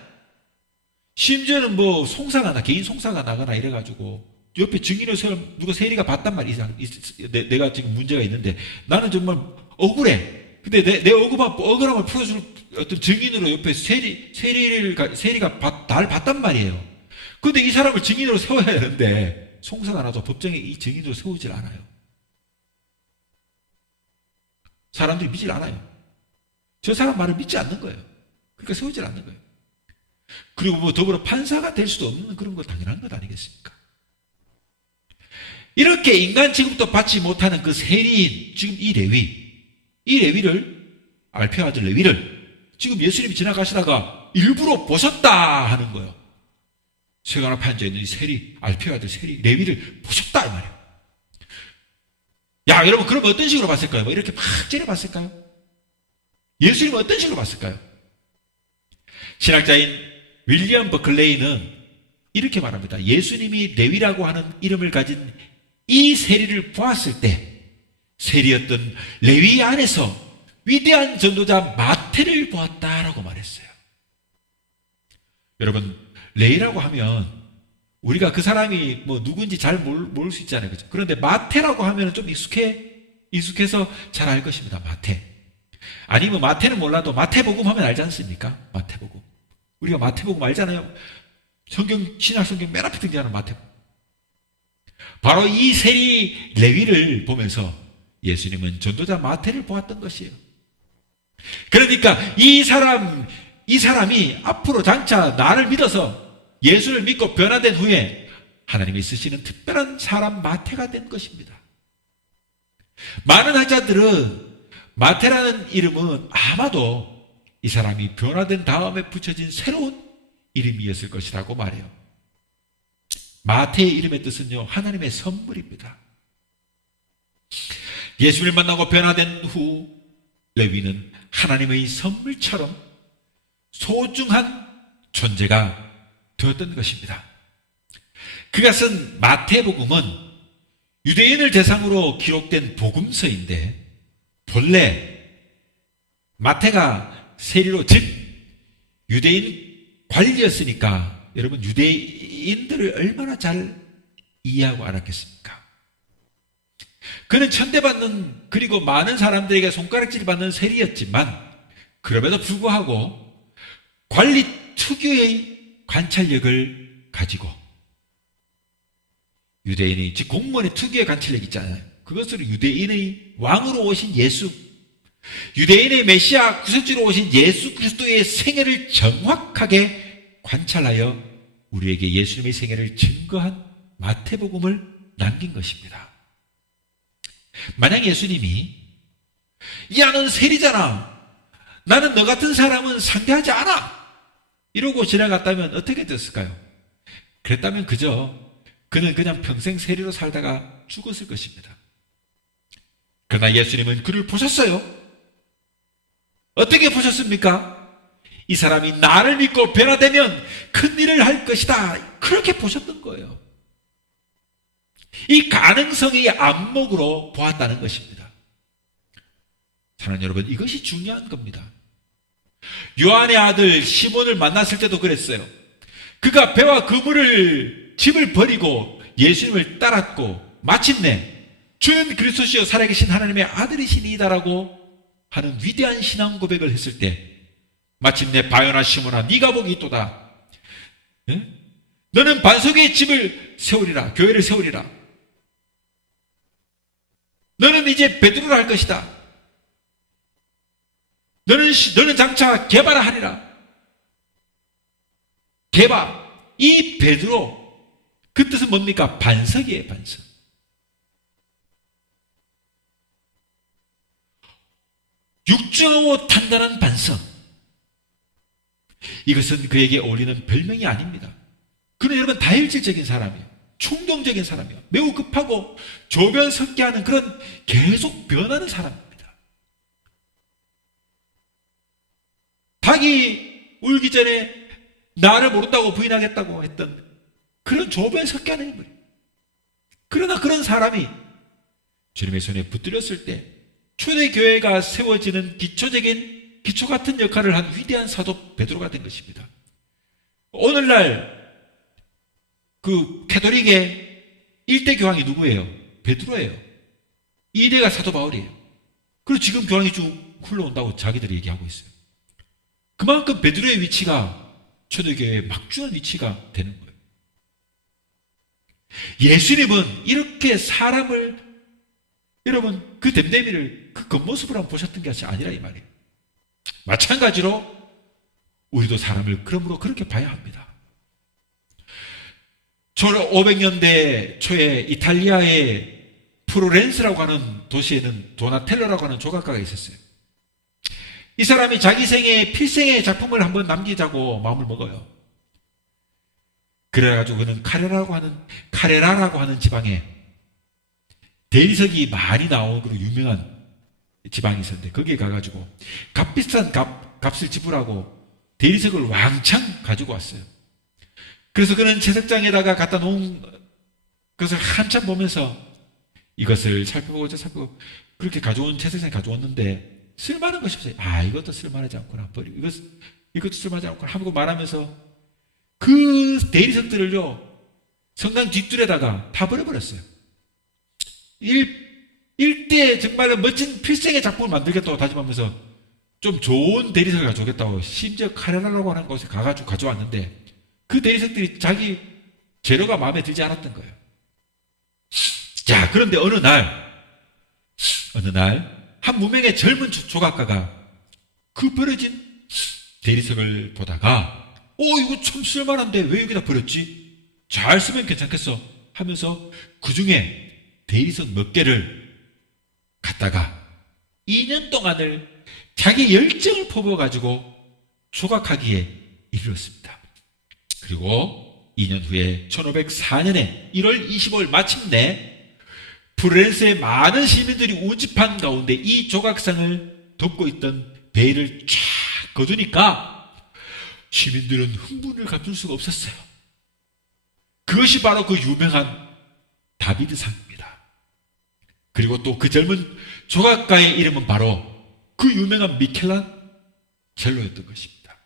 심지어는 뭐 송사가 개인 송사가 나거나 이래가지고 옆에 증인을 세우면 누가 세리가 봤단 말이야. 내가 지금 문제가 있는데 나는 정말 억울해. 근데 내 억울함을 풀어줄 어떤 증인으로 옆에 세리가 나를 봤단 말이에요. 근데 이 사람을 증인으로 세워야 되는데 송사가 나도 법정에 이 증인으로 세우질 않아요. 사람들이 믿질 않아요. 저 사람 말을 믿지 않는 거예요. 그러니까 세우질 않는 거예요. 그리고 뭐 더불어 판사가 될 수도 없는 그런 거 당연한 것 아니겠습니까? 이렇게 인간 취급도 받지 못하는 그 세리인, 지금 이 레위를, 알페의 아들 레위를 지금 예수님이 지나가시다가 일부러 보셨다 하는 거예요. 세관 앞에 앉아있는 이 세리, 알페의 아들 세리, 레위를 보셨다 이 말이에요. 야, 여러분, 그러면 어떤 식으로 봤을까요? 뭐 이렇게 막 째려봤을까요? 예수님은 어떤 식으로 봤을까요? 신학자인 윌리엄 버클레이는 이렇게 말합니다. 예수님이 레위라고 하는 이름을 가진 이 세리를 보았을 때 세리였던 레위 안에서 위대한 전도자 마태를 보았다라고 말했어요. 여러분, 레위라고 하면 우리가 그 사람이 뭐 누군지 잘 모를 수 있잖아요. 그렇죠? 그런데 마태라고 하면 좀 익숙해서 잘 알 것입니다. 마태. 아니면 마태는 몰라도 마태복음 하면 알지 않습니까? 마태복음. 우리가 마태복음 알잖아요. 신약 성경 맨 앞에 등장하는 마태복음. 바로 이 세리 레위를 보면서 예수님은 전도자 마태를 보았던 것이에요. 그러니까 이 사람이 앞으로 장차 나를 믿어서 예수를 믿고 변화된 후에 하나님이 쓰시는 특별한 사람 마태가 된 것입니다. 많은 학자들은 마태라는 이름은 아마도 이 사람이 변화된 다음에 붙여진 새로운 이름이었을 것이라고 말해요. 마태의 이름의 뜻은요, 하나님의 선물입니다. 예수를 만나고 변화된 후 레위는 하나님의 선물처럼 소중한 존재가 되었던 것입니다. 그것은 마태복음은 유대인을 대상으로 기록된 복음서인데 본래 마태가 세리로 즉 유대인 관리였으니까 여러분 유대인들을 얼마나 잘 이해하고 알았겠습니까? 그는 천대받는 그리고 많은 사람들에게 손가락질 받는 세리였지만 그럼에도 불구하고 관리 특유의 관찰력을 가지고 유대인의 즉 공무원의 특유의 관찰력 있잖아요. 그것으로 유대인의 왕으로 오신 예수, 유대인의 메시아 구세주로 오신 예수 그리스도의 생애를 정확하게 관찰하여 우리에게 예수님의 생애를 증거한 마태복음을 남긴 것입니다. 만약 예수님이 야, 넌 세리잖아, 나는 너 같은 사람은 상대하지 않아, 이러고 지나갔다면 어떻게 됐을까요? 그랬다면 그는 그냥 평생 세리로 살다가 죽었을 것입니다. 그러나 예수님은 그를 보셨어요. 어떻게 보셨습니까? 이 사람이 나를 믿고 변화되면 큰 일을 할 것이다, 그렇게 보셨던 거예요. 이 가능성의 안목으로 보았다는 것입니다. 사랑하는 여러분, 이것이 중요한 겁니다. 요한의 아들 시몬을 만났을 때도 그랬어요. 그가 배와 그물을 집을 버리고 예수님을 따랐고 마침내 주는 그리스도시요 살아계신 하나님의 아들이시니이다라고 하는 위대한 신앙 고백을 했을 때 마침내 바요나 시몬아 네가 복이 있도다. 예? 너는 반석의 집을 세우리라, 교회를 세우리라. 너는 이제 베드로를 할 것이다. 너는 장차 게바라 하리라. 게바, 이 베드로, 그 뜻은 뭡니까? 반석이에요, 반석. 육중하고 단단한 반석. 이것은 그에게 어울리는 별명이 아닙니다. 그는 여러분 다혈질적인 사람이에요. 충동적인 사람이에요. 매우 급하고 조변석계하는 그런 계속 변하는 사람입니다. 닭이 울기 전에 나를 모른다고 부인하겠다고 했던 그런 조변석계하는 인물. 그러나 그런 사람이 주님의 손에 붙들렸을 때 초대교회가 세워지는 기초 같은 역할을 한 위대한 사도 베드로가 된 것입니다. 오늘날 그 캐톨릭의 1대 교황이 누구예요? 베드로예요. 2대가 사도 바울이에요. 그리고 지금 교황이 쭉 흘러온다고 자기들이 얘기하고 있어요. 그만큼 베드로의 위치가 초대교회의 막중한 위치가 되는 거예요. 예수님은 이렇게 사람을, 여러분 그 됨됨이를 그 겉모습을 한번 보셨던 것이 아니라 이 말이에요. 마찬가지로 우리도 사람을 그러므로 그렇게 봐야 합니다. 1500년대 초에 이탈리아의 프로렌스라고 하는 도시에는 도나텔로라고 하는 조각가가 있었어요. 이 사람이 자기 생애 필생의 작품을 한번 남기자고 마음을 먹어요. 그래가지고 그는 카레라라고 하는 지방에 대리석이 많이 나오는 그런 유명한 지방이 있었는데 거기에 가가지고 값비싼 값을 지불하고 대리석을 왕창 가지고 왔어요. 그래서 그는 채석장에다가 갖다 놓은 것을 한참 보면서 이것을 살펴보고 그렇게 가져온 채석장에 가져왔는데 쓸만한 것이 없어요. 이것도 쓸만하지 않구나, 버리고 이것도 쓸만하지 않구나 하고 말하면서 그 대리석들을요 성당 뒷줄에다가 다 버려버렸어요. 일대 정말 멋진 필생의 작품을 만들겠다고 다짐하면서 좀 좋은 대리석을 가져오겠다고 심지어 카레라라고 하는 곳에 가가지고 가져왔는데 그 대리석들이 자기 재료가 마음에 들지 않았던 거예요. 자, 그런데 어느 날 한 무명의 젊은 조각가가 그 버려진 대리석을 보다가 이거 참 쓸만한데 왜 여기다 버렸지? 잘 쓰면 괜찮겠어 하면서 그 중에 대리석 몇 개를 갖다가 2년 동안을 자기 열정을 퍼부어가지고 조각하기에 이르렀습니다. 그리고 2년 후에 1504년에 1월 25일 마침내 프로렌스의 많은 시민들이 우집한 가운데 이 조각상을 덮고 있던 베일을 쫙 거두니까 시민들은 흥분을 감출 수가 없었어요. 그것이 바로 그 유명한 다비드상입니다. 그리고 또 그 젊은 조각가의 이름은 바로 그 유명한 미켈란젤로였던 것입니다.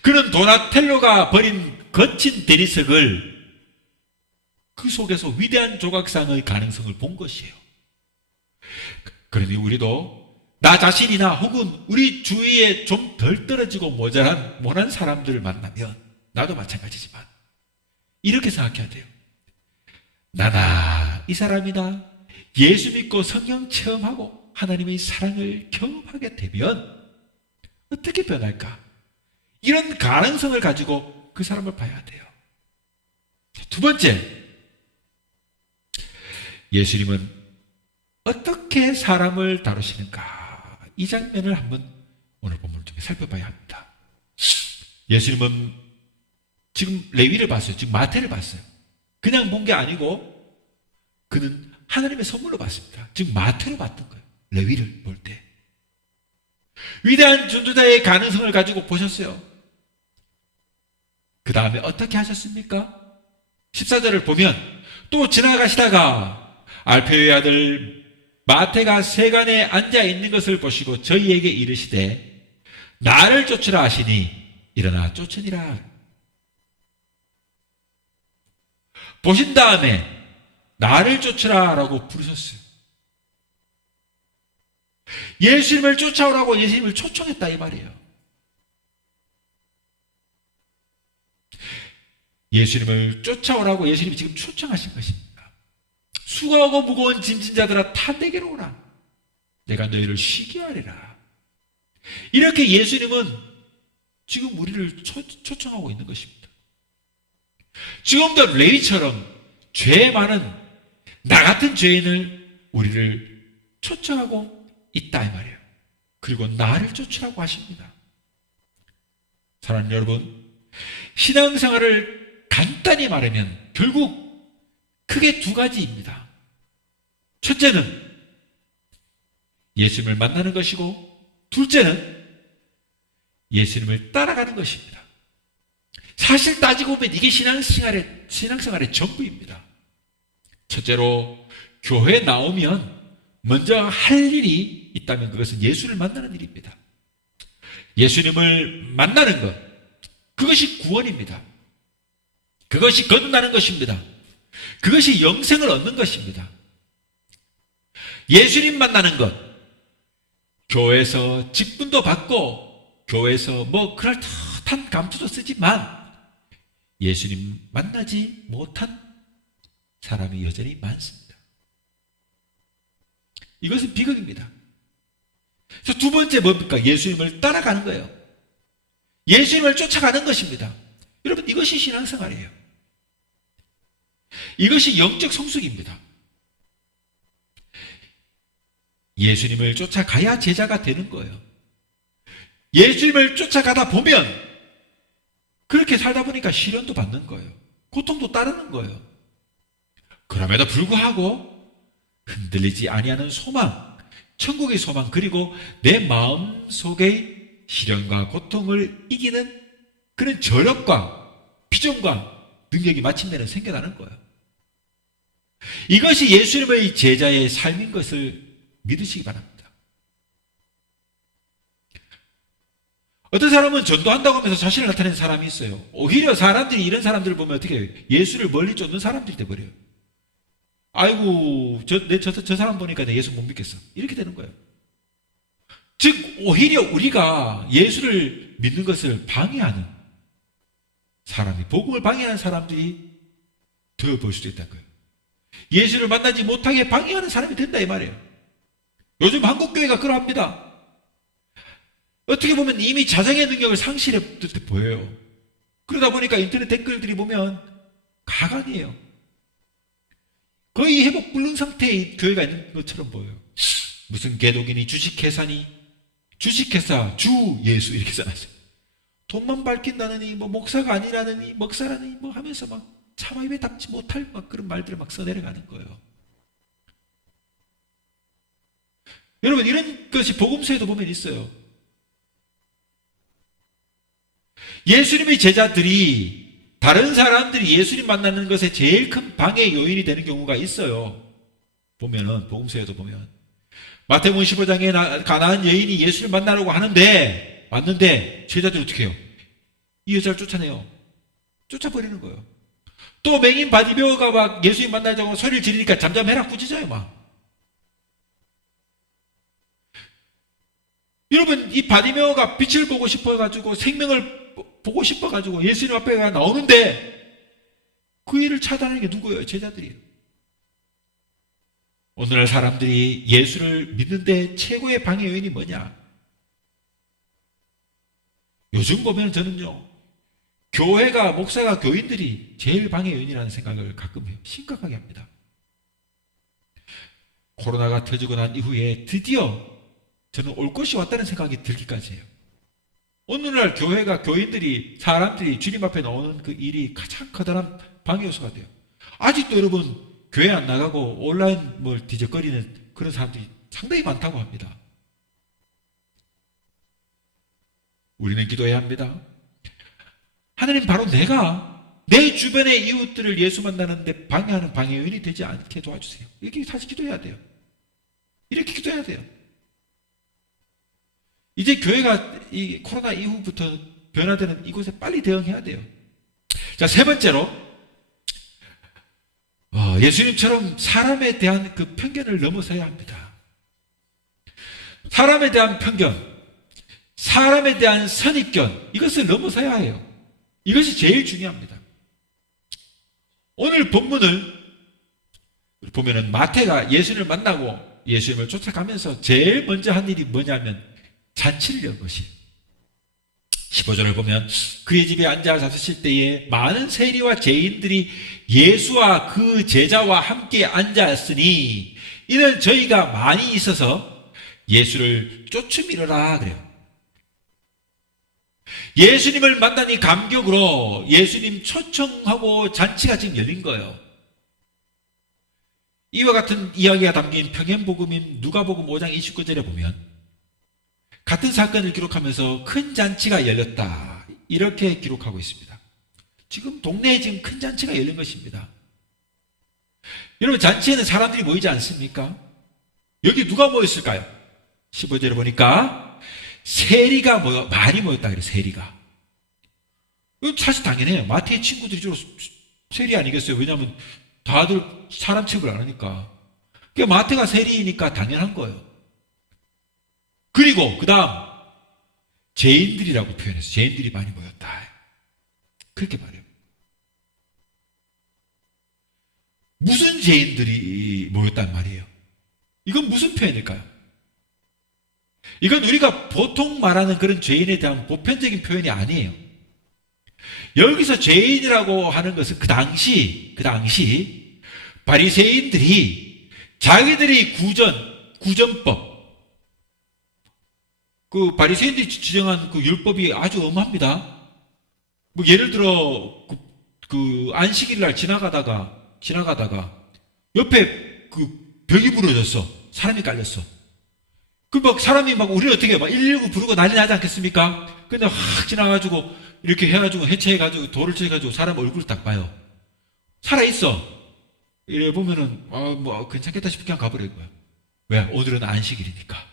그는 도나텔로가 버린 거친 대리석을 그 속에서 위대한 조각상의 가능성을 본 것이에요. 그러니 우리도 나 자신이나 혹은 우리 주위에 좀 덜 떨어지고 모자란 모난 사람들을 만나면 나도 마찬가지지만 이렇게 생각해야 돼요. 나나 이 사람이나 예수 믿고 성령 체험하고 하나님의 사랑을 경험하게 되면 어떻게 변할까? 이런 가능성을 가지고 그 사람을 봐야 돼요. 두 번째, 예수님은 어떻게 사람을 다루시는가? 이 장면을 한번 오늘 본문 중에 살펴봐야 합니다. 예수님은 지금 레위를 봤어요. 지금 마태를 봤어요. 그냥 본 게 아니고 그는 하나님의 선물로 봤습니다. 지금 마태로 봤던 거예요. 레위를 볼 때. 위대한 전도자의 가능성을 가지고 보셨어요. 그 다음에 어떻게 하셨습니까? 14절을 보면 또 지나가시다가 알페오의 아들 마태가 세간에 앉아 있는 것을 보시고 저희에게 이르시되 나를 쫓으라 하시니 일어나 쫓으니라. 보신 다음에 나를 쫓으라 라고 부르셨어요. 예수님을 쫓아오라고 예수님을 초청했다 이 말이에요. 예수님을 쫓아오라고 예수님이 지금 초청하신 것입니다. 수고하고 무거운 짐진 자들아 다 내게로 오라. 내가 너희를 쉬게 하리라. 이렇게 예수님은 지금 우리를 초청하고 있는 것입니다. 지금도 레위처럼 죄 많은 나 같은 죄인을 우리를 초청하고 있다 이 말이에요. 그리고 나를 쫓으라고 하십니다. 사랑하는 여러분, 신앙생활을 간단히 말하면 결국 크게 두 가지입니다. 첫째는 예수님을 만나는 것이고 둘째는 예수님을 따라가는 것입니다. 사실 따지고 보면 이게 신앙생활의 전부입니다. 첫째로 교회에 나오면 먼저 할 일이 있다면 그것은 예수를 만나는 일입니다. 예수님을 만나는 것, 그것이 구원입니다. 그것이 거듭나는 것입니다. 그것이 영생을 얻는 것입니다. 예수님 만나는 것, 교회에서 직분도 받고 교회에서 그럴듯한 감투도 쓰지만 예수님 만나지 못한 사람이 여전히 많습니다. 이것은 비극입니다. 그래서 두 번째 뭡니까? 예수님을 따라가는 거예요. 예수님을 쫓아가는 것입니다. 여러분, 이것이 신앙생활이에요. 이것이 영적 성숙입니다. 예수님을 쫓아가야 제자가 되는 거예요. 예수님을 쫓아가다 보면 그렇게 살다 보니까 시련도 받는 거예요. 고통도 따르는 거예요. 그럼에도 불구하고 흔들리지 아니하는 소망, 천국의 소망, 그리고 내 마음 속의 시련과 고통을 이기는 그런 저력과 비전과 능력이 마침내는 생겨나는 거예요. 이것이 예수님의 제자의 삶인 것을 믿으시기 바랍니다. 어떤 사람은 전도한다고 하면서 자신을 나타내는 사람이 있어요. 오히려 사람들이 이런 사람들을 보면 어떻게 해요? 예수를 멀리 쫓는 사람들이 돼버려요. 아이고, 저 사람 보니까 내 예수 못 믿겠어. 이렇게 되는 거예요. 즉, 오히려 우리가 예수를 믿는 것을 방해하는 사람이, 복음을 방해하는 사람들이 되어볼 수도 있다는 거예요. 예수를 만나지 못하게 방해하는 사람이 된다 이 말이에요. 요즘 한국교회가 그러합니다. 어떻게 보면 이미 자성의 능력을 상실해 듯 보여요. 그러다 보니까 인터넷 댓글들이 보면 가관이에요. 거의 회복 불능 상태의 교회가 있는 것처럼 보여요. 무슨 개독이니 주식회사니 주식회사 주 예수 이렇게 써놨어요. 돈만 밝힌다느니 목사가 아니라느니 목사라느니 하면서 막 차마 입에 담지 못할 그런 말들을 막 써내려가는 거예요. 여러분, 이런 것이 복음서에도 보면 있어요. 예수님의 제자들이 다른 사람들이 예수님 만나는 것에 제일 큰 방해 요인이 되는 경우가 있어요. 보면은 복음서에도 보면 마태복음 15장에 가나안 여인이 예수를 만나려고 왔는데 제자들이 어떻게 해요? 이 여자를 쫓아내요. 쫓아버리는 거예요. 또 맹인 바디메오가 막 예수님 만나자고 소리를 지르니까 잠잠해라 꾸짖어요 막. 여러분, 이 바디메오가 빛을 보고 싶어가지고 생명을 보고 싶어가지고 예수님 앞에 나오는데 그 일을 차단하는 게 누구예요? 제자들이에요. 오늘날 사람들이 예수를 믿는데 최고의 방해 요인이 뭐냐? 요즘 보면 저는요, 교회가, 목사가, 교인들이 제일 방해 요인이라는 생각을 가끔 해요. 심각하게 합니다. 코로나가 터지고 난 이후에 드디어 저는 올 것이 왔다는 생각이 들기까지 해요. 오늘날 교회가, 교인들이, 사람들이 주님 앞에 나오는 그 일이 가장 커다란 방해 요소가 돼요. 아직도 여러분 교회 안 나가고 온라인 뭘 뒤적거리는 그런 사람들이 상당히 많다고 합니다. 우리는 기도해야 합니다. 하나님, 바로 내가 내 주변의 이웃들을 예수 만나는데 방해하는 방해 요인이 되지 않게 도와주세요. 이렇게 사실 기도해야 돼요. 이렇게 기도해야 돼요. 이제 교회가 이 코로나 이후부터 변화되는 이곳에 빨리 대응해야 돼요. 자, 세 번째로, 예수님처럼 사람에 대한 그 편견을 넘어서야 합니다. 사람에 대한 편견, 사람에 대한 선입견, 이것을 넘어서야 해요. 이것이 제일 중요합니다. 오늘 본문을 보면은 마태가 예수님을 만나고 예수님을 쫓아가면서 제일 먼저 한 일이 뭐냐면 잔치를 연 것이에요. 15절을 보면 그의 집에 앉아 잡수실 때에 많은 세리와 죄인들이 예수와 그 제자와 함께 앉았으니 이는 저희가 많이 있어서 예수를 쫓음이러라 그래요. 예수님을 만나니 감격으로 예수님 초청하고 잔치가 지금 열린 거예요. 이와 같은 이야기가 담긴 평행복음인 누가복음 5장 29절에 보면 같은 사건을 기록하면서 큰 잔치가 열렸다, 이렇게 기록하고 있습니다. 지금 동네에 지금 큰 잔치가 열린 것입니다. 여러분, 잔치에는 사람들이 모이지 않습니까? 여기 누가 모였을까요? 15절에 보니까 세리가 많이 모였다 그래요. 세리가. 이건 사실 당연해요. 마태의 친구들이 주로 세리 아니겠어요? 왜냐하면 다들 사람 취급을 안 하니까. 그러니까 마태가 세리이니까 당연한 거예요. 그리고 그 다음 죄인들이라고 표현해서 죄인들이 많이 모였다, 그렇게 말해요. 무슨 죄인들이 모였단 말이에요? 이건 무슨 표현일까요? 이건 우리가 보통 말하는 그런 죄인에 대한 보편적인 표현이 아니에요. 여기서 죄인이라고 하는 것은 그 당시 바리새인들이 자기들이 구전법, 그 바리새인들이 지정한 그 율법이 아주 엄합니다. 뭐 예를 들어 그 안식일 날 지나가다가 옆에 그 벽이 부러졌어. 사람이 깔렸어. 그 막 사람이 막 우리 어떻게 막 119 부르고 난리 나지 않겠습니까? 근데 확 지나가지고 이렇게 해가지고 해체해가지고 돌을 쳐가지고 사람 얼굴을 딱 봐요. 살아있어. 이래 보면은 뭐 괜찮겠다 싶게 그냥 가버릴 거야. 왜? 오늘은 안식일이니까.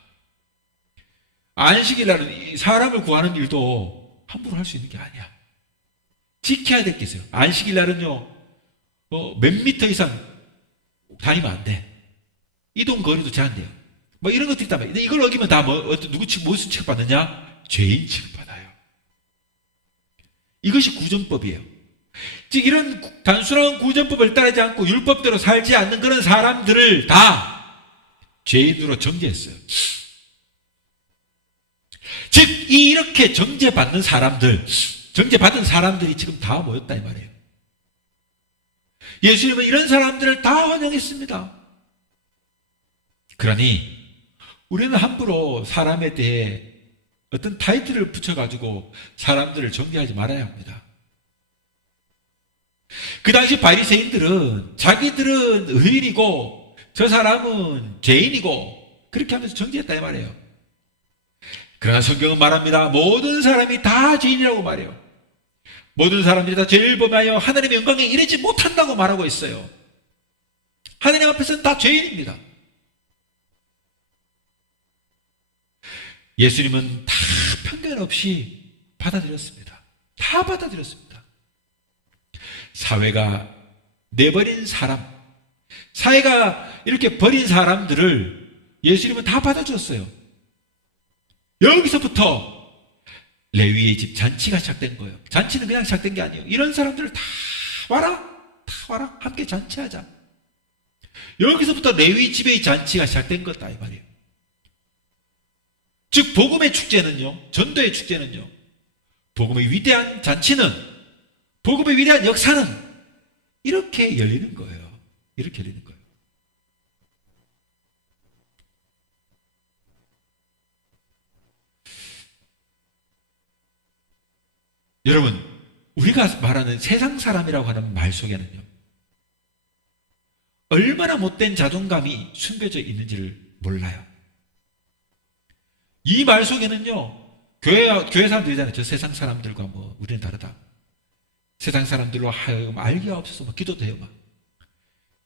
안식일 날은 사람을 구하는 일도 함부로 할 수 있는 게 아니야. 지켜야 될 게 있어요. 안식일 날은요, 몇 미터 이상 다니면 안 돼. 이동 거리도 제한돼요. 뭐 이런 것들이 있단 말이에요. 이걸 어기면 다 무슨 취급받느냐? 죄인 취급받아요. 이것이 구전법이에요. 즉 이런 단순한 구전법을 따르지 않고 율법대로 살지 않는 그런 사람들을 다 죄인으로 정죄했어요. 즉 이렇게 정죄받는 사람들이 지금 다 모였다 이 말이에요. 예수님은 이런 사람들을 다 환영했습니다. 그러니 우리는 함부로 사람에 대해 어떤 타이틀을 붙여가지고 사람들을 정죄하지 말아야 합니다. 그 당시 바리새인들은 자기들은 의인이고 저 사람은 죄인이고 그렇게 하면서 정죄했다 이 말이에요. 그러나 성경은 말합니다. 모든 사람이 다 죄인이라고 말해요. 모든 사람들이 다 죄를 범하여 하나님의 영광에 이르지 못한다고 말하고 있어요. 하나님 앞에서는 다 죄인입니다. 예수님은 다 편견 없이 받아들였습니다. 다 받아들였습니다. 사회가 내버린 사람, 사회가 이렇게 버린 사람들을 예수님은 다 받아줬어요. 여기서부터 레위의 집 잔치가 시작된 거예요. 잔치는 그냥 시작된 게 아니에요. 이런 사람들을 다 와라, 다 와라, 함께 잔치하자. 여기서부터 레위 지배의 잔치가 시작된 거다 이 말이에요. 즉 복음의 축제는요, 전도의 축제는요, 복음의 위대한 잔치는, 복음의 위대한 역사는 이렇게 열리는 거예요. 이렇게 열리는 거예요. 여러분, 우리가 말하는 세상 사람이라고 하는 말 속에는요, 얼마나 못된 자존감이 숨겨져 있는지를 몰라요. 이 말 속에는요, 교회 사람들이잖아요. 저 세상 사람들과 뭐 우리는 다르다. 세상 사람들로 하여금 알기가 없어서 막 기도도 해요. 막.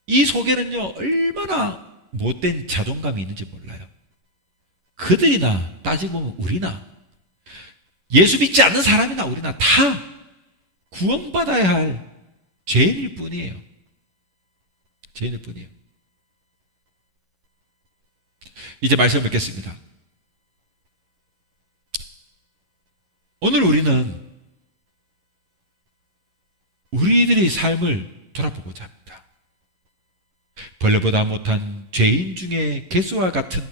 이 속에는요, 얼마나 못된 자존감이 있는지 몰라요. 그들이나 따지고 보면 우리나, 예수 믿지 않는 사람이나 우리나 다 구원받아야 할 죄인일 뿐이에요. 죄인일 뿐이에요. 이제 말씀을 맺겠습니다. 오늘 우리는 우리들의 삶을 돌아보고자 합니다. 벌레보다 못한 죄인 중에 개수와 같은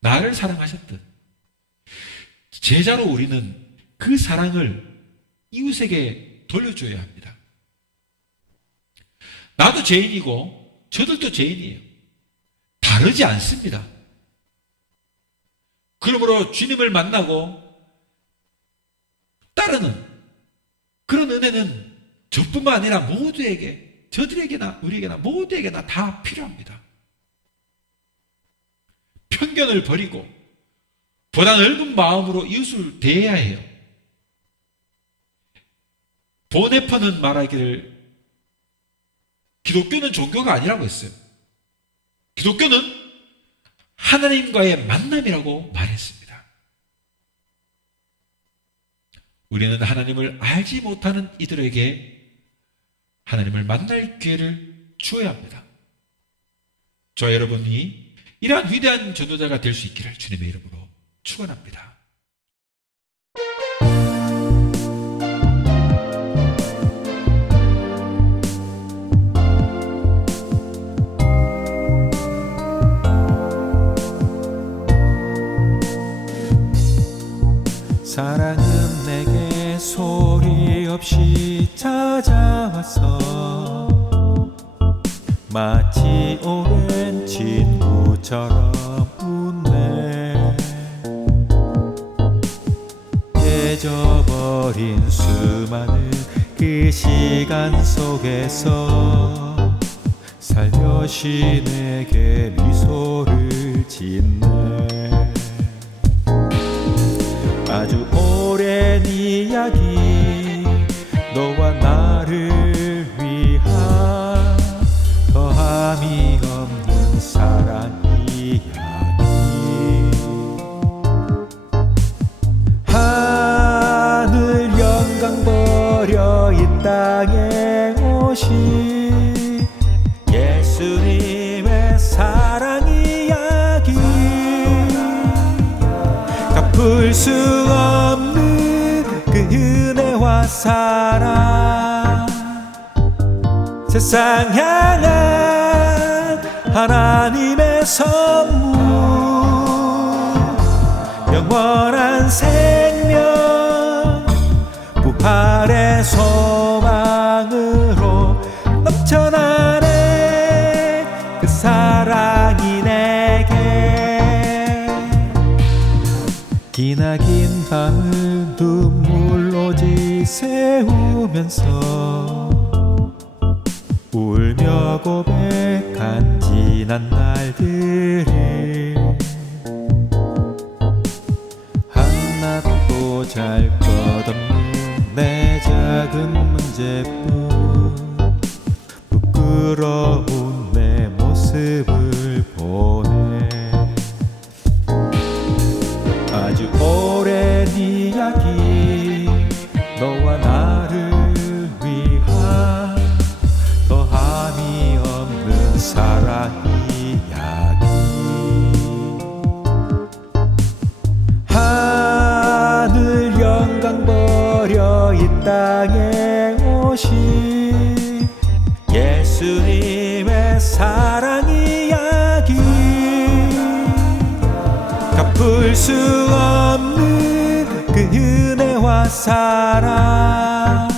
나를 사랑하셨듯 제자로 우리는 그 사랑을 이웃에게 돌려줘야 합니다. 나도 죄인이고 저들도 죄인이에요. 다르지 않습니다. 그러므로 주님을 만나고 따르는 그런 은혜는 저뿐만 아니라 모두에게, 저들에게나 우리에게나 모두에게나 다 필요합니다. 편견을 버리고 보다 넓은 마음으로 이웃을 대해야 해요. 보네퍼는 말하기를 기독교는 종교가 아니라고 했어요. 기독교는 하나님과의 만남이라고 말했습니다. 우리는 하나님을 알지 못하는 이들에게 하나님을 만날 기회를 주어야 합니다. 저와 여러분이 이러한 위대한 전도자가 될 수 있기를 주님의 이름으로 축원합니다. 사랑은 내게 소리 없이 찾아와서 마치 오랜 친구처럼 웃네. 잊어버린 수많은 그 시간 속에서 살며시 내게 미소를 짓네. 아주 오랜 이야기, 너와 나를 위한 더함이 없는 사랑 이야기. 하늘 영광 버려 이 땅에 오신 예수님의 사랑 이야기. 갚을 수 없는 그 은혜와 사랑, 세상 향한 하나님의 선물, 영원한 생명, 부활의 소망으로 넘쳐나네. 그 사랑이 내게 기나긴 밤을 눈물로 지새우면서 울며 고백한 지난 날들을 한낮도 잘 것 없는 내 작은 문제뿐 부끄러운 내 모습을 보네. 아주 오랜 이야기, 너와 나를 위한 더함이 없는 사랑 이야기. 사랑 이야기 갚을 수 없는 그 은혜와 사랑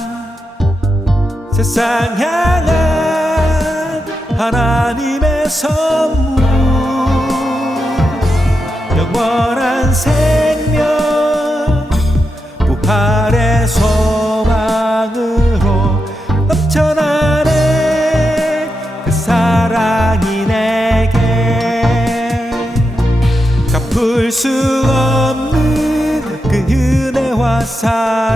세상 향한 하나님의 선물 영원한 생명 부활의 소망으로 넘쳐나네 그 사랑이 내게 갚을 수 없는 그 은혜와 사랑